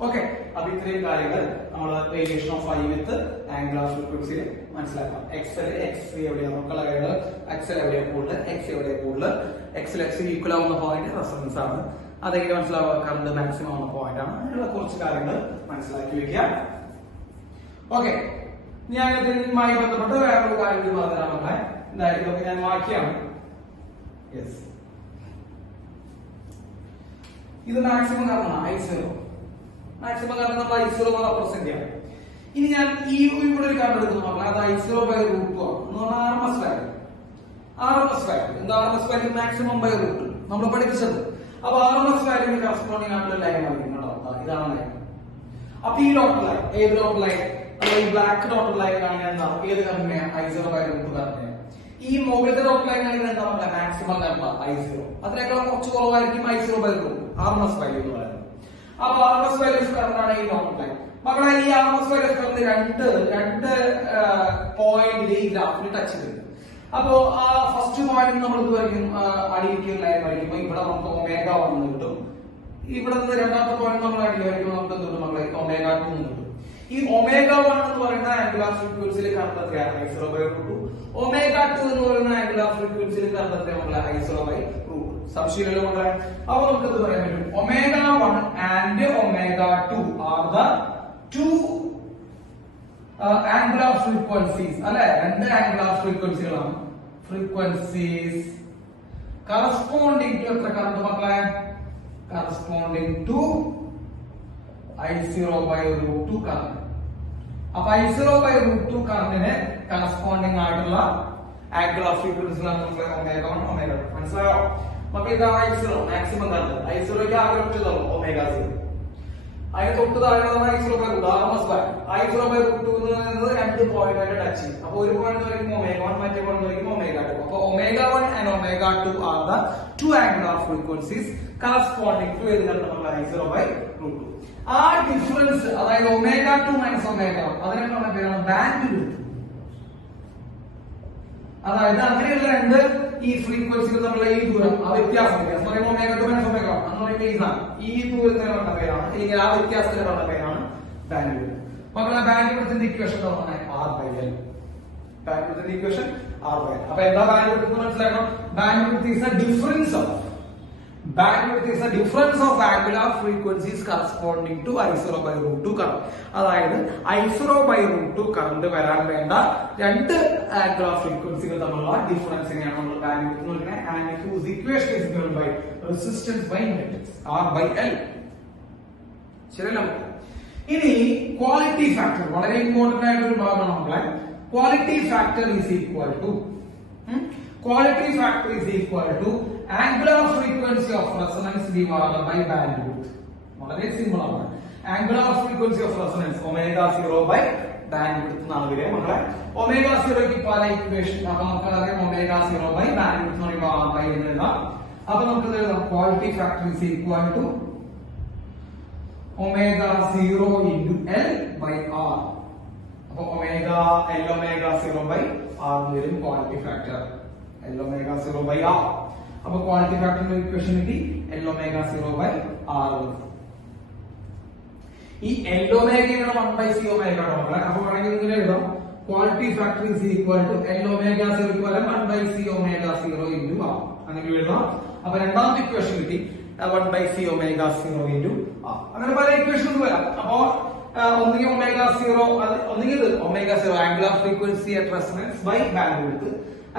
ഓക്കെ, അപ്പൊ ഇത്രയും കാര്യങ്ങൾ നമ്മൾ variation of I with angle of ഫ്രീക്വൻസിയിൽ മനസ്സിലാക്കാം. എക്സ് എൽ എക്സ് സി എവിടെയാണ് നമുക്കുള്ള കാര്യങ്ങൾ, എക്സ് എൽ എവിടെയാണ് കൂടുതൽ, എക്സ് എവിടെയാണ് കൂടുതൽ, എക്സ് എക്സ് ഈക്വൽ ആവുന്ന പോയിന്റ് റെസൊണൻസ് ആണ്. അതെങ്ങനെ മനസ്സിലാവുക, കറണ്ട് മാക്സിമം ആവുന്ന പോയിന്റ് ആണ്. അങ്ങനെയുള്ള കുറച്ച് കാര്യങ്ങൾ മനസ്സിലാക്കി വെക്കുക. ഓക്കെ, ഞാൻ ഇതിനുമായി ബന്ധപ്പെട്ട് വേറൊരു കാര്യം കൂടി പറഞ്ഞാൽ എന്തായാലും ഞാൻ വാക്യാണ്. യെസ്, ഇത് മാക്സിമം കറണ്ടാണ് I0. മാക്സിമം കറണ്ട് നമ്മൾ I0 റെപ്രസെന്റ് ചെയ്യാം. ഇനി ഞാൻ ഈ ഇവിടെ ഒരു കറണ്ട് എടുക്കുന്നു നോക്കാം, അത് I0/√2 ആണ് എന്ന് പറഞ്ഞാൽ RMS വാല്യൂ. RMS വാല്യൂ എന്താ? RMS വാല്യൂ മാക്സിമം/√2 നമ്മൾ പഠിപ്പിച്ചത്. അപ്പൊ RMS വാല്യൂവിന് കറസ്പോണ്ടിങ് ആയിട്ടുള്ള ലൈൻ ആയിരിക്കും കേട്ടോ, ഇതാണ് ലൈൻ. അപ്പൊ ഈ ഡോട്ട് ലൈൻ, ഏത് ഡോട്ട് ലൈൻ? ഈ ബ്ലാക്ക് ഡോട്ട് ലൈൻ ആണ് എന്താ, ഏത് കറണ്ടിനെയാണ്? I0/√2 കറണ്ടിനെയാണ്. ഈ മുകളിലത്തെ ഡോട്ട് ലൈൻ ആണെങ്കിൽ എന്താ പറയുക, മാക്സിമം കറണ്ട് I0. അതിനേക്കാൾ കുറച്ച് കുറവായിരിക്കും I0/√2 RMS വാല്യൂ എന്ന് പറയുന്നത്. അപ്പൊ RMS വാല്യൂസ് കറണ്ടാണ് ഈ ഡോട്ട് ലൈൻ. മക്കളെ, ഈ RMS വാല്യൂസ് കറണ്ട് രണ്ട് പോയിന്റ് ഈ ഗ്രാഫിൽ ടച്ച് ചെയ്തു. അപ്പോ ആ ഫസ്റ്റ് പോയിന്റ് നമ്മൾ ഇത് വരയ്ക്കും, അടിയിലേക്ക് ലൈൻ വരയ്ക്കുമ്പോൾ ഇവിടെ നമുക്ക് ω1 എന്ന് കിട്ടും. ഇവിടെ നിന്ന് രണ്ടാമത്തെ പോയിന്റ് നമ്മൾ അടിയിൽ വരയ്ക്കുമ്പോൾ നമുക്ക് എന്ത് കിട്ടും മക്കളെ? ω2 എന്ന് കിട്ടും. ഈ ω1 എന്ന് പറയുന്ന ആംഗിൾ ഓഫ് ഫ്രീക്വൻസിയിൽ കറണ്ട് എത്രയാണ്? I0/√2. ω2 എന്ന് പറയുന്ന ആംഗിൾ ഓഫ് ഫ്രീക്വൻസിയിൽ കറണ്ട് എത്രയാണ്? I0/√2. സംശയമില്ലല്ലോ മക്കളെ. അപ്പൊ നമുക്ക് ഇത് പറയാൻ പറ്റും, ω1 and ω2 are the two angle of frequencies അല്ലെ, രണ്ട് ആംഗിൾ ഓഫ് ഫ്രീക്വൻസികളാണ്. ഫ്രീക്വൻസീസ് കറസ്പോണ്ടിങ് ടു എത്ര കറണ്ട് മക്കളെ? Corresponding to I0/√2 current. അപ്പൊ I0/√2 കറണ്ടിന് കറസ്പോണ്ടിങ് ആയിട്ടുള്ള ആംഗിൾ ഓഫ് ഫ്രീക്വൻസികളാണ് നമുക്ക് ω1 ω2. മനസ്സിലായോ മക്കൾ? ഇതാണ് I0 മാക്സിമം കറണ്ട്. I0ക്ക് ആകെ ഒറ്റതോ ω0. അതിന് തൊട്ട് താഴെയാണ് I0/√2 RMS വാല്യൂ. I0/√2 എന്ന് പറയുന്നത് രണ്ട് പോയിന്റ് ആയിട്ട് ടച്ച് ചെയ്യും. അപ്പൊ ഒരു പോയിന്റ് വരയ്ക്കും ω1, മറ്റേ പോയിന്റ് വരയ്ക്കും ω2. അപ്പൊ ω1 and ω2 are the two angle of frequencies corresponding to ഏത് കറണ്ട്? I0/√2. ആ ഡിഫറൻസ്, അതായത് ω2 - ω1, അതിനുള്ള പേരാണ് ബാൻഡ് വിഡ്ത്ത്. അതായത് അങ്ങനെയുള്ള രണ്ട് ഈ ഫ്രീക്വൻസികൾ തമ്മിലുള്ള ഈ ദൂരം, ആ വ്യത്യാസം ω2 - ω1 എന്ന് പറയുമ്പോൾ ഇതാണ് ഈ ദൂരത്തിന് പറഞ്ഞ പേരാണ്, അല്ലെങ്കിൽ ആ വ്യത്യാസത്തിന് പറഞ്ഞ പേരാണ് ബാൻഡ് വിഡ്ത്ത്. മക്കളെ, ബാൻഡ് വിഡ്ത്തിന്റെ ഇക്വേഷൻ R/L. ബാൻഡ് വിഡ്ത്തിന്റെ ഇക്വേഷൻ R/L. അപ്പൊ എന്താ ബാൻഡ് വിഡ്ത്ത് എന്ന് മനസ്സിലാക്കണം. Bandwidth is a difference of angle of frequencies corresponding to I0/√2 current. അതായത് I0/√2 കറണ്ട് വരാൻ വേണ്ട രണ്ട് ആംഗിൾ ഓഫ് ഫ്രീക്വൻസികൾ തമ്മിലുള്ള ഡിഫറൻസിനെയാണ് നമ്മൾ ബാൻഡ് വിഡ്ത്ത് എന്ന് പറയുന്നത്. And whose equation is given by resistance by inductance R/L. ശരിയല്ല? ഇനി ക്വാളിറ്റി ഫാക്ടർ വളരെ ഇമ്പോർട്ടന്റ് ആയിട്ട് ഒരു ഭാഗമാണ് നമ്മളെ. Quality factor is equal to angle of frequency of resonance divided by bandwidth. വളരെ സിമ്പിൾ ആണ്. angle of frequency of resonance ω0/bandwidth എന്നാണ് വരിക മക്കളെ. ω0ക്ക് പല ഇക്വേഷൻ, അപ്പൊ നമുക്കറിയാം ω0/bandwidth എന്ന് പറയുമ്പോൾ R/L എന്ന് എഴുതാം. അപ്പൊ നമുക്ക് എഴുതാം quality factor is equal to ω0 × L/R. അപ്പൊ Lω0/R വരും ക്വാളിറ്റി ഫാക്ടർ. Lω0/R. അപ്പൊ ക്വാളിറ്റി ഫാക്ടറിന്റെ ഇക്വേഷൻ കിട്ടി Lω0/R. ഈ Lω ഇവിടെ 1/C ω ആണ്. അപ്പൊ വേണമെങ്കിൽ ഇങ്ങനെ എഴുതാം quality factor is equal to Lω0 ക്ക് പകരം 1/C ω0 × R. അങ്ങനെ എഴുതാം. അപ്പൊ രണ്ടാമത്തെ ഇക്വേഷൻ കിട്ടി 1/C ω0 × R. അങ്ങനെ പല ഇക്വേഷൻസ് വരാം. അപ്പൊ ഒന്നുകിൽ ഒന്നുകിൽ ω0 angle of frequency at resonance by bandwidth,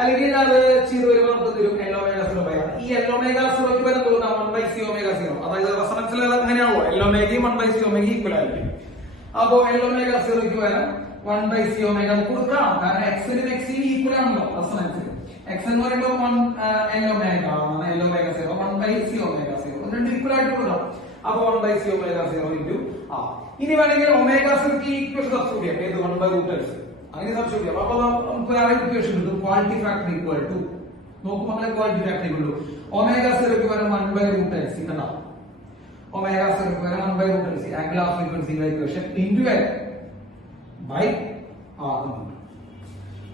അല്ലെങ്കിൽ അത് ചെയ്ത് വരുമ്പോൾ നമുക്ക് തരും Lω0/R. ഈ Lω0ക്ക് വരെ തോന്നാം 1/C ω0. അതായത് റെസൊണൻസിൽ അങ്ങനെയാണല്ലോ, Lωയും 1/C ω ഈക്വൽ ആയിരിക്കും. അപ്പോ Lω0ക്ക് വരെ 1/C ω കൊടുക്കാം, കാരണം X നും X നും ഈക്വൽ ആണല്ലോ റെസൊണൻസിൽ. X എന്ന് പറയുമ്പോൾ Lω ആണ്, Lω0 1/C ω0 രണ്ടും ഈക്വൽ ആയിട്ട് കൊടുക്കാം. അപ്പൊ 1/C ω0 × R. ഇനി വേണമെങ്കിൽ ω0ക്ക് ഈക്വേഷൻ സബ്സ്റ്റിറ്റ്യൂട്ട് ചെയ്യാം, ഏത് 1/√L അങ്ങനെ സബ്സ്റ്റിറ്റ്യൂട്ട് ചെയ്യാം. അപ്പൊ നമുക്ക് ആ ഇക്വേഷൻ കിട്ടും ക്വാളിറ്റി ഫാക്ടർ ഈക്വൽ ടു നോക്കുമ്പോൾ നമ്മളെ ക്വാളിറ്റി ഫാക്ടർ ഉള്ളൂ. ഒമേഗ 0 പകരം 1/√LC കണ്ട, ഒമേഗ 0 പകരം 1/√LC angle of frequency equation into L by R.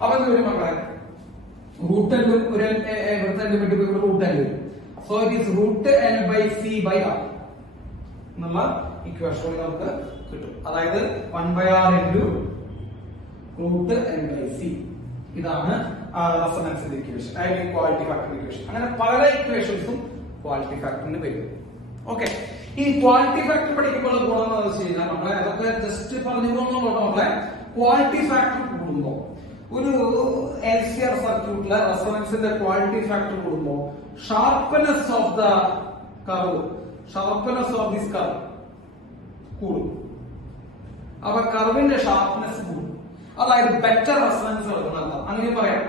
അപ്പൊ എന്ത് വരും മക്കളെ? റൂട്ട് എൽ ഒരു ഇവിടുത്തെ റൂട്ട് എൽ വരും. So it is root L by C by R എന്നുള്ള ഇക്വേഷൻ നമുക്ക് കിട്ടും. അതായത് 1/r into root L by C. ഇതാണ് റെസൊണൻസ് ഇക്വേഷൻ, അല്ലെങ്കിൽ ക്വാളിറ്റി ഫാക്ടർ ഇക്വേഷൻ. അങ്ങനെ പല ഇക്വേഷൻസും ക്വാളിറ്റി ഫാക്ടറിന് വരും. ഓക്കെ, ഈ ക്വാളിറ്റി ഫാക്ടർ പഠിക്കുമ്പോൾ ഗുണം എന്ന് വെച്ച് കഴിഞ്ഞാൽ നമ്മളെ അതൊക്കെ ജസ്റ്റ് പറഞ്ഞു പോകുന്നുള്ളൂ. നമ്മളെ ക്വാളിറ്റി ഫാക്ടർ കൂടുമ്പോ ഒരു LCR സർക്യൂട്ടിലെ റെസൊണൻസിന്റെ ക്വാളിറ്റി ഫാക്ടർ കൂടുമ്പോ sharpness of the curve, sharpness of this curve കൂടും. അപ്പൊ കർവിന്റെ ഷാർപ്നെസ് കൂടും. അതായത് ബെറ്റർ റെസൊണൻസ് നടത്തുന്ന, അങ്ങനെ പറയാം.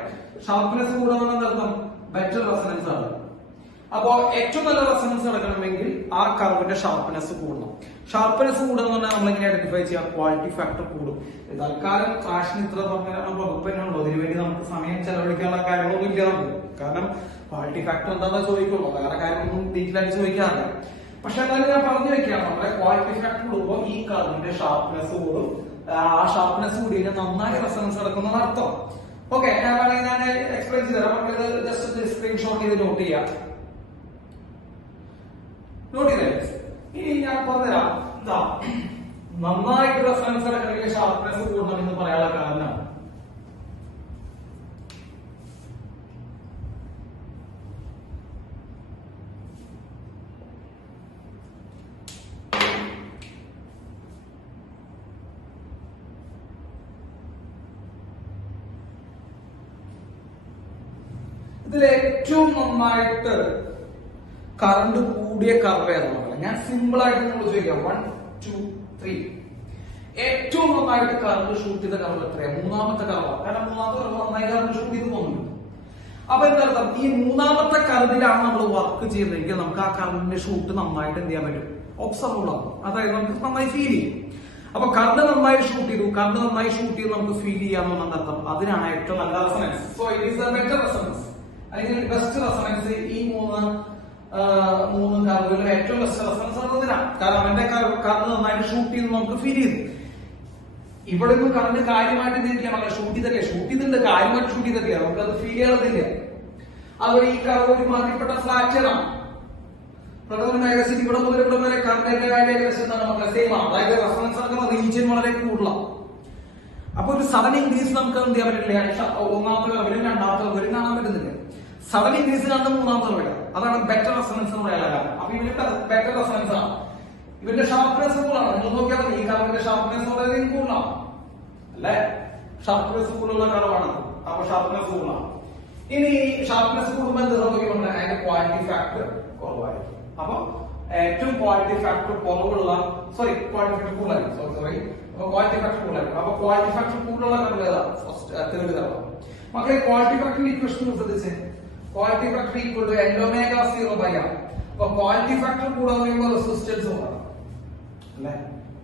ഷാർപ്നെസ് കൂടുന്ന അർത്ഥം ബെറ്റർ റെസൊണൻസ് ആണ്. അപ്പോ ഏറ്റവും നല്ല റെസൊണൻസ് നടക്കണമെങ്കിൽ ആ കർവിന്റെ ഷാർപ്നെസ് കൂടണം. ഷാർപ്നെസ് കൂടുന്ന നമ്മൾ എങ്ങനെ ഐഡന്റിഫൈ ചെയ്യാം? ക്വാളിറ്റി ഫാക്ടർ കൂടും. തൽക്കാലം കാശിന് ഇത്ര വകുപ്പന്നുണ്ടോ? അതിനുവേണ്ടി നമുക്ക് സമയം ചെലവഴിക്കാനുള്ള കാര്യങ്ങളൊന്നും ഇല്ല നമുക്ക്. കാരണം ക്വാളിറ്റി ഫാക്ടർ എന്താണെന്ന് ചോദിക്കുള്ളൂ, വേറെ കാര്യങ്ങളൊന്നും ഡീറ്റെയിൽ ആയിട്ട് ചോദിക്കാറില്ല. പക്ഷെ എന്നാലും ഞാൻ പറഞ്ഞു വെക്കാം, നമ്മുടെ ക്വാളിറ്റി ഫാക്ടർ കൂടുമ്പോൾ ഈ കർവിന്റെ ഷാർപ്നെസ് കൂടും. ആ ഷാർപ്നെസ് കൂടി നന്നായി റെസൊണൻസ് നടക്കുന്ന അർത്ഥം. ഓക്കെ, ഞാൻ വേണമെങ്കിൽ ഞാൻ എക്സ്പ്ലെയിൻ ചെയ്തുതരാം. നമുക്ക് ഇത് ജസ്റ്റ് സ്ക്രീൻഷോട്ട് ചെയ്ത് നോട്ട് ചെയ്യാം. നോട്ട് ചെയ്തേ. ഇനി ഞാൻ പറഞ്ഞുതരാം. എന്താ നന്നായിട്ട് റെസൊണൻസ് നടക്കണമെങ്കിൽ ഷാർപ്നെസ് കൂടണം എന്ന് പറയാനുള്ള കാരണം ഇതിൽ ഏറ്റവും നന്നായിട്ട് കറണ്ട് കൂടിയ കർവ് ഏതാണ്? ഞാൻ സിമ്പിൾ ആയിട്ട് നിങ്ങൾ ചോദിക്കാം. 1 2 3 ഏറ്റവും നന്നായിട്ട് കറണ്ട് ഷൂട്ട് ചെയ്ത കർവ് എത്രയാണ്? മൂന്നാമത്തെ കർവാണ്. കാരണം മൂന്നാമത്തെ കർവ് നന്നായി കറണ്ട് ഷൂട്ട് ചെയ്ത് പോകുന്നുണ്ട്. അപ്പൊ എന്താ ഈ മൂന്നാമത്തെ കർവിലാണ് നമ്മൾ വർക്ക് ചെയ്യുന്നതെങ്കിൽ നമുക്ക് ആ കറണ്ടിന്റെ ഷൂട്ട് നന്നായിട്ട് എന്ത് ചെയ്യാൻ പറ്റും? ഒബ്സർവബിൾ ആകും. അതായത് നമുക്ക് നന്നായി ഫീൽ ചെയ്യും. അപ്പൊ കറണ്ട് നന്നായി ഷൂട്ട് ചെയ്തു, കറണ്ട് നന്നായി ഷൂട്ട് ചെയ്ത് നമുക്ക് ഫീൽ ചെയ്യാമെന്നാണ് അർത്ഥം. അതിനാണ് ഏറ്റവും നല്ല resonance. So it is A better resonance, അല്ലെങ്കിൽ ബെസ്റ്റ് റെസൊണൻസ്. ഈ മൂന്ന് കർവുകളിൽ ഏറ്റവും ബെസ്റ്റ് റെസൊണൻസ് എന്നതിനാണ്. കാരണം അവന്റെ കറണ്ട് നന്നായിട്ട് ഷൂട്ട് ചെയ്ത് നമുക്ക് ഫീൽ ചെയ്തു. ഇവിടെ ഒന്നും കറണ്ട് കാര്യമായിട്ട് ചെയ്തില്ല, മകളെ ഷൂട്ട് ചെയ്തില്ലേ? ഷൂട്ട് ചെയ്തിട്ടുണ്ട്, കാര്യമായിട്ട് ഷൂട്ട് ചെയ്തിട്ടില്ല, നമുക്ക് അത് ഫീൽ ചെയ്യണതില്ല. അതുപോലെ ഈ കർവ് ഒരു മാറിപ്പെട്ട ഫ്രാക്ചറാണ്. പ്രധാന ഏകദേശം ഇവിടെ മുതൽ ഇവിടെ വരെ കറണ്ടിന്റെ കാര്യം ഏകദേശം എന്താണ് മക്കളെ? സെയിം ആണ്. അതായത് റെസൊണൻസ് നടക്കുന്ന റീജിയൻ വളരെ കൂടുതലാണ്. അപ്പൊ ഒരു സഡൻ ഇൻക്രീസ് നമുക്ക് എന്ത് ചെയ്യാൻ പറ്റില്ല? ഒന്നാമത്തെ കർവിലും രണ്ടാമത്തെ കർവിലും കാണാൻ പറ്റുന്നില്ല. സഡൻ ഇൻക്രീസ് കാണുന്ന മൂന്നാമത്തെ കർവില. അതാണ് ബെറ്റർ റെസൊണൻസ് എന്ന് പറയാൻ കാരണം. അപ്പൊ ഇവന്റെ ബെറ്റർ റെസൊണൻസ് ആണ്. ഇവന്റെ ഷാർപ്നെസ് കൂടുതലാണ്. നിങ്ങൾ നോക്കിയാൽ മതി, ഈ കർവിന്റെ ഷാർപ്നെസ് വളരെ കൂടുതലാണ് അല്ലെ? ഷാർപ്നെസ് കൂടുതലുള്ള കർവാണ്. അപ്പൊ ഷാർപ്നെസ് കൂടുതലാണ്. ഇനി ഷാർപ്നെസ് കൂടുമ്പോൾ എന്ത് സംഭവിക്കും? അതിന്റെ ക്വാളിറ്റി ഫാക്ടർ കുറവായിരിക്കും. അപ്പൊ ഏറ്റവും ക്വാളിറ്റി ഫാക്ടർ കുറവുള്ള ക്വാളിറ്റി ഫാക്ടർ കൂടുതലായിരിക്കും. ക്വാളിറ്റി ഫാക്ടർ കൂടുതലായിരിക്കും. അപ്പൊ ക്വാളിറ്റി ഫാക്ടർ കൂടുതലുള്ള കർവ് ഏതാ? Third curve. മക്കളെ ക്വാളിറ്റി ഫാക്ടറിന്റെ ഇക്വേഷൻ ശ്രദ്ധിച്ചേ. Quality factor equal to L⍵0/R. അപ്പൊ ക്വാളിറ്റി ഫാക്ടർ കൂടാതെ പറയുമ്പോൾ റെസിസ്റ്റൻസ് കുറയണം അല്ലെ?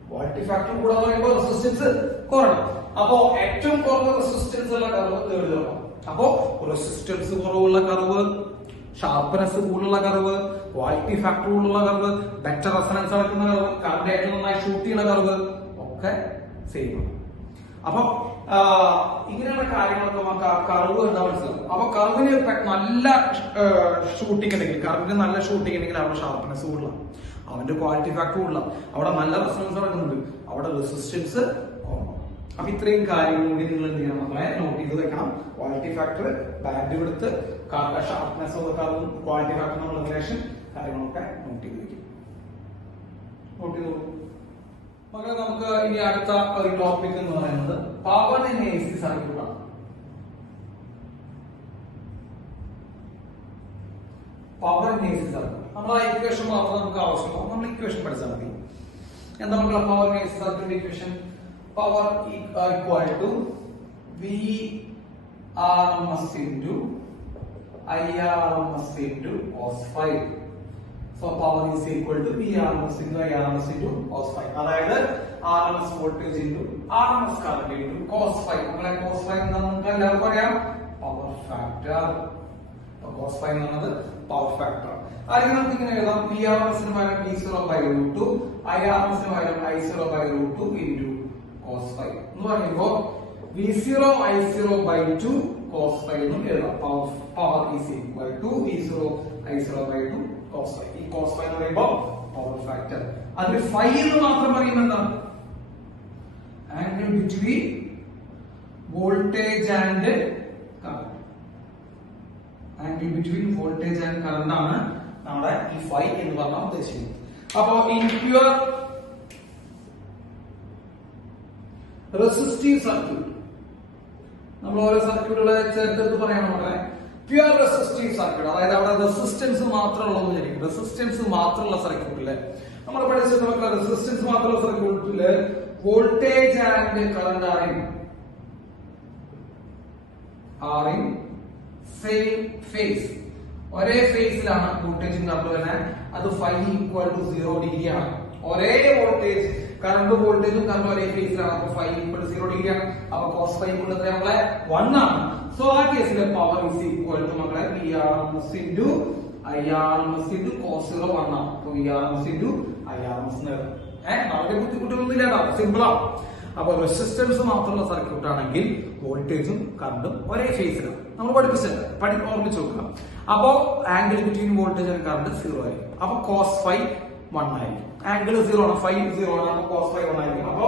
ക്വാളിറ്റി ഫാക്ടർ കൂടാതെ പറയുമ്പോൾ റെസിസ്റ്റൻസ് കുറയണം. അപ്പോ ഏറ്റവും കുറവ് റെസിസ്റ്റൻസ് ഉള്ള കർവ് തേർഡ് കർവ്. അപ്പോ റെസിസ്റ്റൻസ് കുറവുള്ള കർവ്, ഷാർപ്നെസ് കൂടുതലുള്ള കർവ്, ക്വാളിറ്റി ഫാക്ടർ കൂടുതലുള്ള കർവ്, ബെറ്റർ റെസൊണൻസ് നടക്കുന്ന കർവ്, കറണ്ട് ഏറ്റവും നന്നായി ഷൂട്ട് ചെയ്യുന്ന കർവ് ഒക്കെ സെയിം ആണ്. അപ്പൊ ഇങ്ങനെയുള്ള കാര്യങ്ങളൊക്കെ നമുക്ക് ആ കർവ് എന്താ മനസ്സിലാവും. അപ്പൊ കർവിന് നല്ല ഷൂട്ടിംഗ് ഉണ്ടെങ്കിൽ, കറണ്ടിന് നല്ല ഷൂട്ടിംഗ് ഉണ്ടെങ്കിൽ അവിടെ ഷാർപ്നെസ് കൂടുതലാണ്, അവന്റെ ക്വാളിറ്റി ഫാക്ടർ കൂടുതലാണ്, അവിടെ നല്ല റെസൊണൻസ് നടക്കുന്നുണ്ട്, അവിടെ റെസിസ്റ്റൻസ് കുറവാണ്. അപ്പൊ ഇത്രയും കാര്യങ്ങൾ കൂടി നിങ്ങൾ എന്ത് ചെയ്യണം മക്കളെ? നോട്ട് ചെയ്ത് വെക്കണം. Quality factor, band width, sharpness of curve, quality factor എന്നുള്ള റിലേഷൻ കാര്യങ്ങളൊക്കെ നോട്ട് ചെയ്ത് വെക്കും. നോട്ട് ചെയ്ത് മക്കളെ, നമുക്ക് ഇനി അടുത്ത ഒരു ടോപ്പിക് എന്ന് പറയുന്നത് പവർ ഇൻ AC സർക്യൂട്ട് ആണ്. പവർ ഇൻ AC സർക്യൂട്ട് നമ്മൾ ഇക്വേഷൻ മാത്രം നമുക്ക് ആവശ്യമില്ല, നമ്മൾ ഇക്വേഷൻ പഠിച്ചാൽ മതി. എന്താ മക്കളെ power in AC circuit equation? Power equal to VRMS into IRMS into cos phi. So power is equal to VRMS into IRMS into cos phi. അതായത് RMS voltage into RMS current into cos phi. നമ്മളെ cos phi എന്താണെന്ന് നമുക്ക് എല്ലാവർക്കും അറിയാം, power factor. cos phi എന്ന് പറയുന്നത് power factor. അല്ലെങ്കിൽ നമുക്ക് ഇങ്ങനെ എഴുതാം Vrms ന് പകരം V0/√2 Irms ന് പകരം I0/√2 into cos phi എന്ന് പറയുമ്പോൾ V0 I0/2 cos phi എന്നും എഴുതാം. Power is equal to V0 I0/2 cos phi. ഈ cos phi എന്ന് പറയുമ്പോൾ പവർ ഫാക്ടർ. അതിൽ phi എന്ന് മാത്രം പറയുമ്പോൾ എന്താണ്? Angle between voltage and current. Angle between voltage and current ആണ് നമ്മുടെ ഈ phi എന്ന് പറഞ്ഞാൽ ഉദ്ദേശിക്കുന്നത്. അപ്പോൾ ഇൻ പ്യുവർ റെസിസ്റ്റീവ് സർക്യൂട്ട്, നമ്മൾ ഓരോ സർക്യൂട്ടുകളെ ചേർത്തെടുത്ത് പറയണം മക്കളെ. പ്യുവർ റെസിസ്റ്റീവ് സർക്യൂട്ട്, അതായത് അവിടെ റെസിസ്റ്റൻസ് മാത്രമുള്ള റെസിസ്റ്റൻസ് മാത്രമുള്ള സർക്യൂട്ടില് നമ്മൾ പഠിച്ചിട്ടുള്ള റെസിസ്റ്റൻസ് മാത്രമുള്ള സർക്യൂട്ടില് voltage and current are in same phase. ഒരേ ഫേസിലാണ് വോൾട്ടേജും കറണ്ട് വരുന്നത്. അത് phi equal to 0 ഡിഗ്രി ആണ്. ഒരേ വോൾട്ടേജ് കറണ്ട് വോൾട്ടേജും കറണ്ട് ഒരേ ഫേസിലാണ്. അപ്പൊ phi equal to 0 ഡിഗ്രി ആണ്. അപ്പൊ cos phi equal to നമ്മളെ 1 ആണ്. സോ ആ കേസിൽ പവർ is equal to നമ്മളെ Vrms into Irms into cos 0 1 ആണ്. അപ്പൊ Vrms into Irms വളരെ ബുദ്ധിമുട്ടൊന്നുമില്ല, സിമ്പിൾ ആണ്. അപ്പൊ റെസിസ്റ്റൻസ് മാത്രമുള്ള സർക്യൂട്ട് ആണെങ്കിൽ വോൾട്ടേജും കറണ്ടും ഒരേ ഫേസിലാണ്. നമ്മൾ പഠിപ്പിച്ചത് ഓർമ്മിച്ച് നോക്കുക. അപ്പോ angle between voltage and current 0 ആയിരിക്കും. അപ്പൊ cos phi 1 ആയിരിക്കും. ആംഗിൾ 0 ആണ്, phi 0 ആണ്. അപ്പൊ cos phi 1 ആയിരിക്കും. അപ്പൊ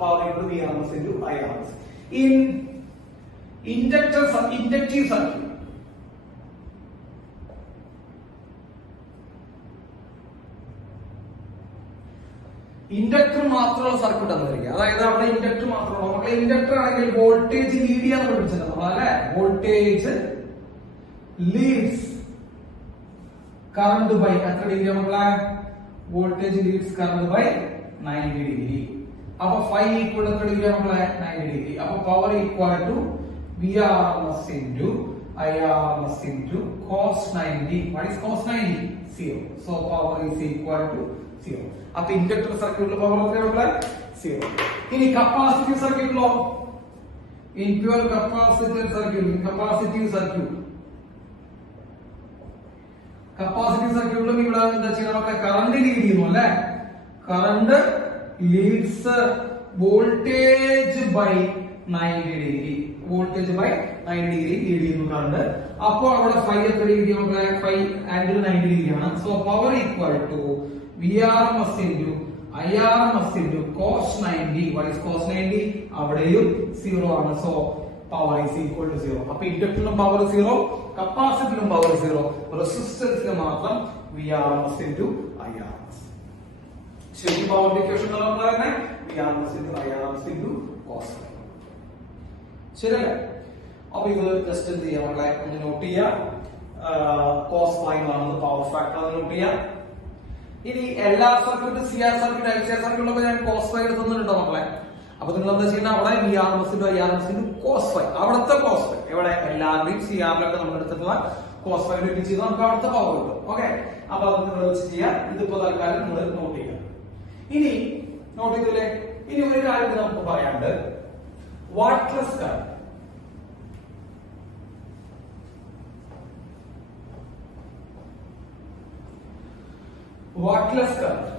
power into Vrms into Irms. In inductive circuit, inductor മാത്രമുള്ള സർക്യൂട്ട് എന്ന് പറയുക. അതായത് അവിടെ ഇൻഡക്ടർ മാത്രമുള്ള മക്കളെ, ഇൻഡക്ടർ ആണെങ്കിൽ വോൾട്ടേജ് ലീഡ് ചെയ്യാന്ന് പഠിച്ചത് നമ്മളല്ലേ. വോൾട്ടേജ് ലീഡ്സ് കറണ്ട് ബൈ എത്ര ഡിഗ്രി മക്കളെ? Voltage leads current by 90 degree. അപ്പൊ phi ഈക്വൽ എത്ര ഡിഗ്രി മക്കളെ? 90 ഡിഗ്രി. അപ്പൊ power equal to Vrms into Irms into cos 90. What is cos 90? 0. So power is equal to 0. അപ്പൊ ഇൻഡക്ടർ സർക്യൂട്ടിൽ power എത്രയാണ്? 0. ഇനി കപ്പാസിറ്റീവ് സർക്യൂട്ടിലോ? ഇൻ പ്യുവർ കപ്പാസിറ്റീവ് സർക്യൂട്ടിൽ ഇവിടെ എന്താ ചെയ്യുന്നത്? കറണ്ട് ലീഡ് ചെയ്യുന്നു അല്ലെ. Current leads voltage by 90 degree. Voltage by 90 degree lead ചെയ്യുന്നു കറണ്ട്. അപ്പോൾ അവിടെ phi എത്ര ഡിഗ്രി? phi ആംഗിൾ 90 ഡിഗ്രി ആണ്. So power equal to Vrms into Irms into cos 90. What is cos 90? അവിടെയും 0 ആണ്. So power is equal to 0. അപ്പൊ ഇൻഡക്ടറിലും power 0, കപ്പാസിറ്ററിലും power 0, റെസിസ്റ്റൻസിന് മാത്രം Vrms into Irms. ശരിക്കും പവർ ഇക്വേഷൻ തന്നെ Vrms into Irms into cos. ശരിയല്ലേ? അപ്പൊ ഇത് ജസ്റ്റ് എന്ത് ചെയ്യാം മക്കളെ, ഒന്ന് നോട്ട് ചെയ്യാം. cos phi ആണെന്ന് പവർ ഫാക്ടർ നോട്ട് ചെയ്യാം. ഇനി എല്ലാ സർക്യൂട്ട് CR സർക്യൂട്ട് LCR സർക്യൂട്ടിലൊക്കെ ഞാൻ cos phi എടുത്തിട്ടുണ്ടോ മക്കളെ? അപ്പൊ നിങ്ങൾ എന്താ ചെയ്യുന്നത്? അവിടെ Vrms into Irms into cos phi, അവിടുത്തെ cos phi എവിടെ എല്ലാവരുടെയും CR-ലൊക്കെ നമ്മൾ എടുത്തിട്ടുള്ള cos phi ഡിറ്റ് ചെയ്ത് നമുക്ക് അവിടുത്തെ പവർ കിട്ടും. ഓക്കെ, അപ്പൊ അത് നിങ്ങൾ വെച്ച് ചെയ്യാം. ഇതിപ്പോ തൽക്കാലം നിങ്ങൾ നോട്ട് ചെയ്യാം. ഇനി നോട്ട് ചെയ്തില്ലേ? ഇനി ഒരു കാര്യം നമുക്ക് പറയാണ്ട്, വാട്ട്ലെസ് കറന്റ്. വാട്ട്ലെസ് കറന്റ്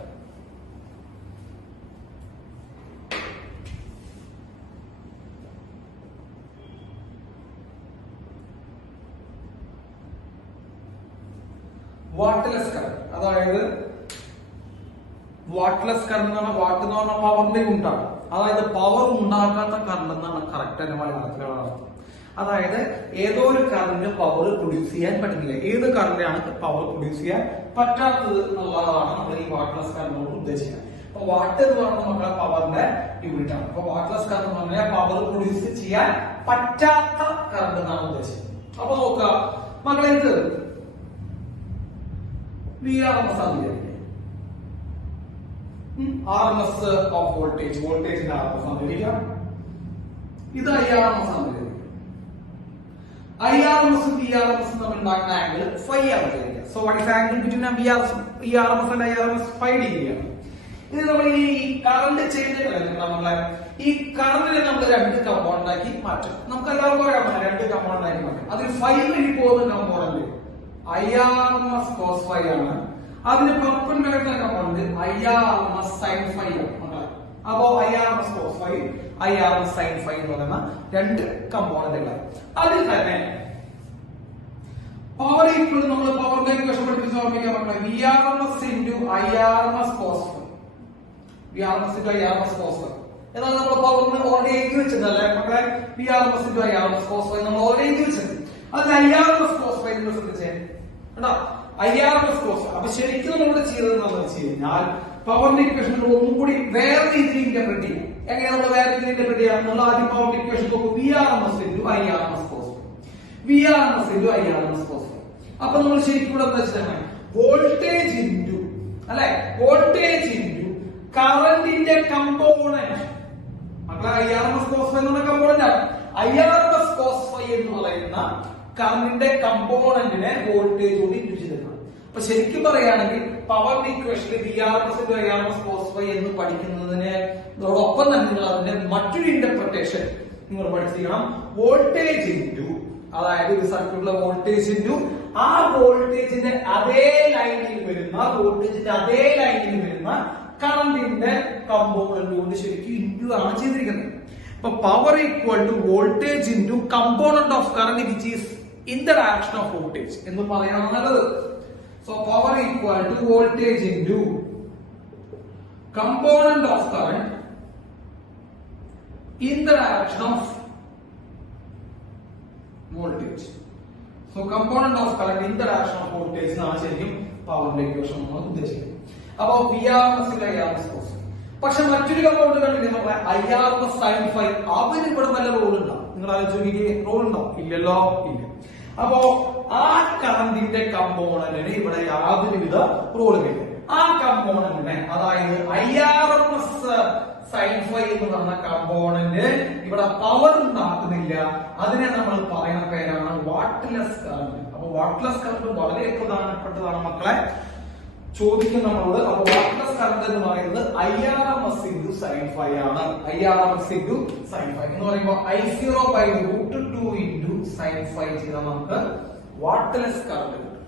അതായത് വാട്ട്ലെസ് കറന്റ് എന്ന് പറഞ്ഞാൽ വാട്ട് എന്ന് പറഞ്ഞാൽ പവറിന്റെ യൂണിറ്റാണ്. അതായത് പവർ ഉണ്ടാക്കാത്ത കറണ്ട് എന്നാണ് കറക്റ്റ് ആയിട്ട് മലയാളത്തിലുള്ള അർത്ഥം. അതായത് ഏതോ ഒരു കറന്റ് പവർ പ്രൊഡ്യൂസ് ചെയ്യാൻ പറ്റുന്നില്ല. ഏത് കറന്റാണ് പവർ പ്രൊഡ്യൂസ് ചെയ്യാൻ പറ്റാത്തത് എന്നുള്ളതാണ് നമ്മൾ ഈ വാട്ട്ലെസ് കറന്റ് കൊണ്ട് ഉദ്ദേശിക്കുന്നത്. അപ്പൊ വാട്ട് എന്ന് പറയുന്നത് നമ്മുടെ പവറിന്റെ യൂണിറ്റ് ആണ്. അപ്പൊ വാട്ട്ലെസ് കറന്റ് എന്ന് പറഞ്ഞാൽ പവർ പ്രൊഡ്യൂസ് ചെയ്യാൻ പറ്റാത്ത കറന്റ് എന്നാണ് ഉദ്ദേശിക്കുന്നത്. അപ്പൊ നോക്കുക മക്കളെ, ഇത് Vrms ആണ്. RMS ഓഫ് വോൾട്ടേജ്, വോൾട്ടേജിന്റെ RMS ആണ്. ഇത് Irms ആണ്. Irms Vrms തമ്മിൽ ഉണ്ടാക്കുന്ന ആംഗിൾ phi ആണ്. So what is angle between Vrms and Irms? 5 degree ആണ്. ഇത് നമ്മൾ ഈ കറണ്ട് ചെയ്തിട്ടില്ല നമ്മളെ, ഈ കറണ്ടിനെ നമ്മൾ രണ്ട് കമ്പോണന്റ് ആക്കി മാറ്റും. നമുക്ക് എല്ലാവർക്കും അറിയാം രണ്ട് കമ്പോണന്റ് ആക്കി മാറ്റും. അതിൽ phi വഴി പോകുന്ന കമ്പോണന്റ് IRMS cos phi ആണ്. അതിന് perpendicular component IRMS sin phi ആണ്. അപ്പോ IRMS cos phi, IRMS sin phi എന്ന് പറയുന്ന രണ്ട് കമ്പോണന്റുകളാണ്. അതിൽ തന്നെ പവർ ഈക്വൽ നമ്മൾ പവറിന്റെ ഇക്വേഷൻ പഠിപ്പിച്ച് ഓർമ്മിക്കാൻ പറ്റുന്നത് VRMS into IRMS cos phi. VRMS into IRMS cos phi. എന്നാൽ നമ്മൾ പവറിന് ഓൾറെഡി എഴുതി വെച്ചിട്ടുണ്ടല്ലേ മക്കളെ? VRMS into IRMS cos phi നമ്മൾ ഓൾറെഡി എഴുതി വെച്ചിട്ടുണ്ട്. അതിൽ IRMS cos phi നിങ്ങൾ ശ്രദ്ധിച്ചേ കേട്ടോ. IRMS cos phi. അപ്പൊ ശരിക്കും നമ്മൾ ചെയ്തത് എന്താണെന്ന് വെച്ച് കഴിഞ്ഞാൽ പവറിന്റെ ഇക്വേഷൻ ഒന്നും കൂടി വേറെ രീതിയിൽ ഇന്റർപ്രറ്റ് ചെയ്യും. എങ്ങനെ നമ്മൾ വേറെ രീതിയിൽ ഇന്റർപ്രറ്റ് ചെയ്യാം? നമ്മൾ ആദ്യം പവറിന്റെ ഇക്വേഷൻ നോക്കും VRMS into IRMS cos phi. VRMS into IRMS cos phi. അപ്പൊ നമ്മൾ ശരിക്കും ഇവിടെ എന്താ വെച്ചാൽ വോൾട്ടേജ് ഇൻറ്റു അല്ലെ വോൾട്ടേജ് ഇൻറ്റു കറന്റിന്റെ കമ്പോണന്റ്. മക്കളെ IRMS cos phi എന്നുള്ള കമ്പോണന്റ് ആണ്. IRMS cos phi എന്ന് പറയുന്ന കറന്റിന്റെ കമ്പോണന്റിനെ വോൾട്ടേജ് കൊണ്ട് ഇൻഡ്യൂസ് ചെയ്തിട്ടുണ്ട്. അപ്പൊ ശരിക്കും പറയുകയാണെങ്കിൽ പവർ ഇക്വേഷനിൽ VRMS into IRMS cos phi എന്ന് പഠിക്കുന്നതിനോടൊപ്പം തന്നെ നിങ്ങൾ അതിന്റെ മറ്റൊരു ഇന്റർപ്രിട്ടേഷൻ നിങ്ങൾ പഠിച്ചിരിക്കണം. വോൾട്ടേജ് ഇൻറ്റു അതായത് ഒരു സർക്യൂട്ടിലെ വോൾട്ടേജ് ഇൻറ്റു ആ വോൾട്ടേജിന്റെ അതേ ലൈനിൽ വരുന്ന കറന്റിന്റെ കമ്പോണന്റ് കൊണ്ട് ശരിക്കും ഇൻറ്റു ആണ് ചെയ്തിരിക്കുന്നത്. അപ്പൊ power equal to voltage into component of current which is in the direction of voltage എന്ന് പറയണം നല്ലത്. So power equal to voltage into component of current in the direction of voltage. So component of current in the direction of voltage എന്നാണ് ശരിക്കും പവറിന്റെ equation നമ്മൾ ഉദ്ദേശിക്കുന്നത്. അപ്പോ VRMS IRMS cos phi. പക്ഷെ മറ്റൊരു കമ്പോണന്റ് കണ്ടില്ലേ നമ്മളെ IRMS sin phi. അതിന് ഇവിടെ നല്ല റോൾ ഉണ്ടാവും. നിങ്ങൾ ആലോചിക്കുക റോൾ ഉണ്ടാവും? ഇല്ലല്ലോ, ഇല്ല. അപ്പോ ആ കറന്റിന്റെ കമ്പോണന്റിന് ഇവിടെ യാതൊരുവിധ റോളുമില്ല. ആ കമ്പോണന്റിനെ അതായത് IRMS sin phi എന്ന് പറഞ്ഞ കമ്പോണന്റ് ഇവിടെ പവർ ഉണ്ടാക്കുന്നില്ല. അതിനെ നമ്മൾ പറയുന്ന പേരാണ് വാട്ട്ലെസ് കറന്റ്. അപ്പൊ വാട്ട്ലെസ് കറന്റ് വളരെ പ്രധാനപ്പെട്ടതാണ് മക്കളെ. ചോദിക്കും നമ്മളോട്. അപ്പൊ വാട്ട്ലെസ് കറന്റ് എന്ന് പറയുന്നത് IRMS into sin phi ആണ്. IRMS into sin phi എന്ന് പറയുമ്പോൾ I0/√2 into sin phi ചെയ്താൽ നമുക്ക് വാട്ട്ലെസ് കറന്റ് കിട്ടും.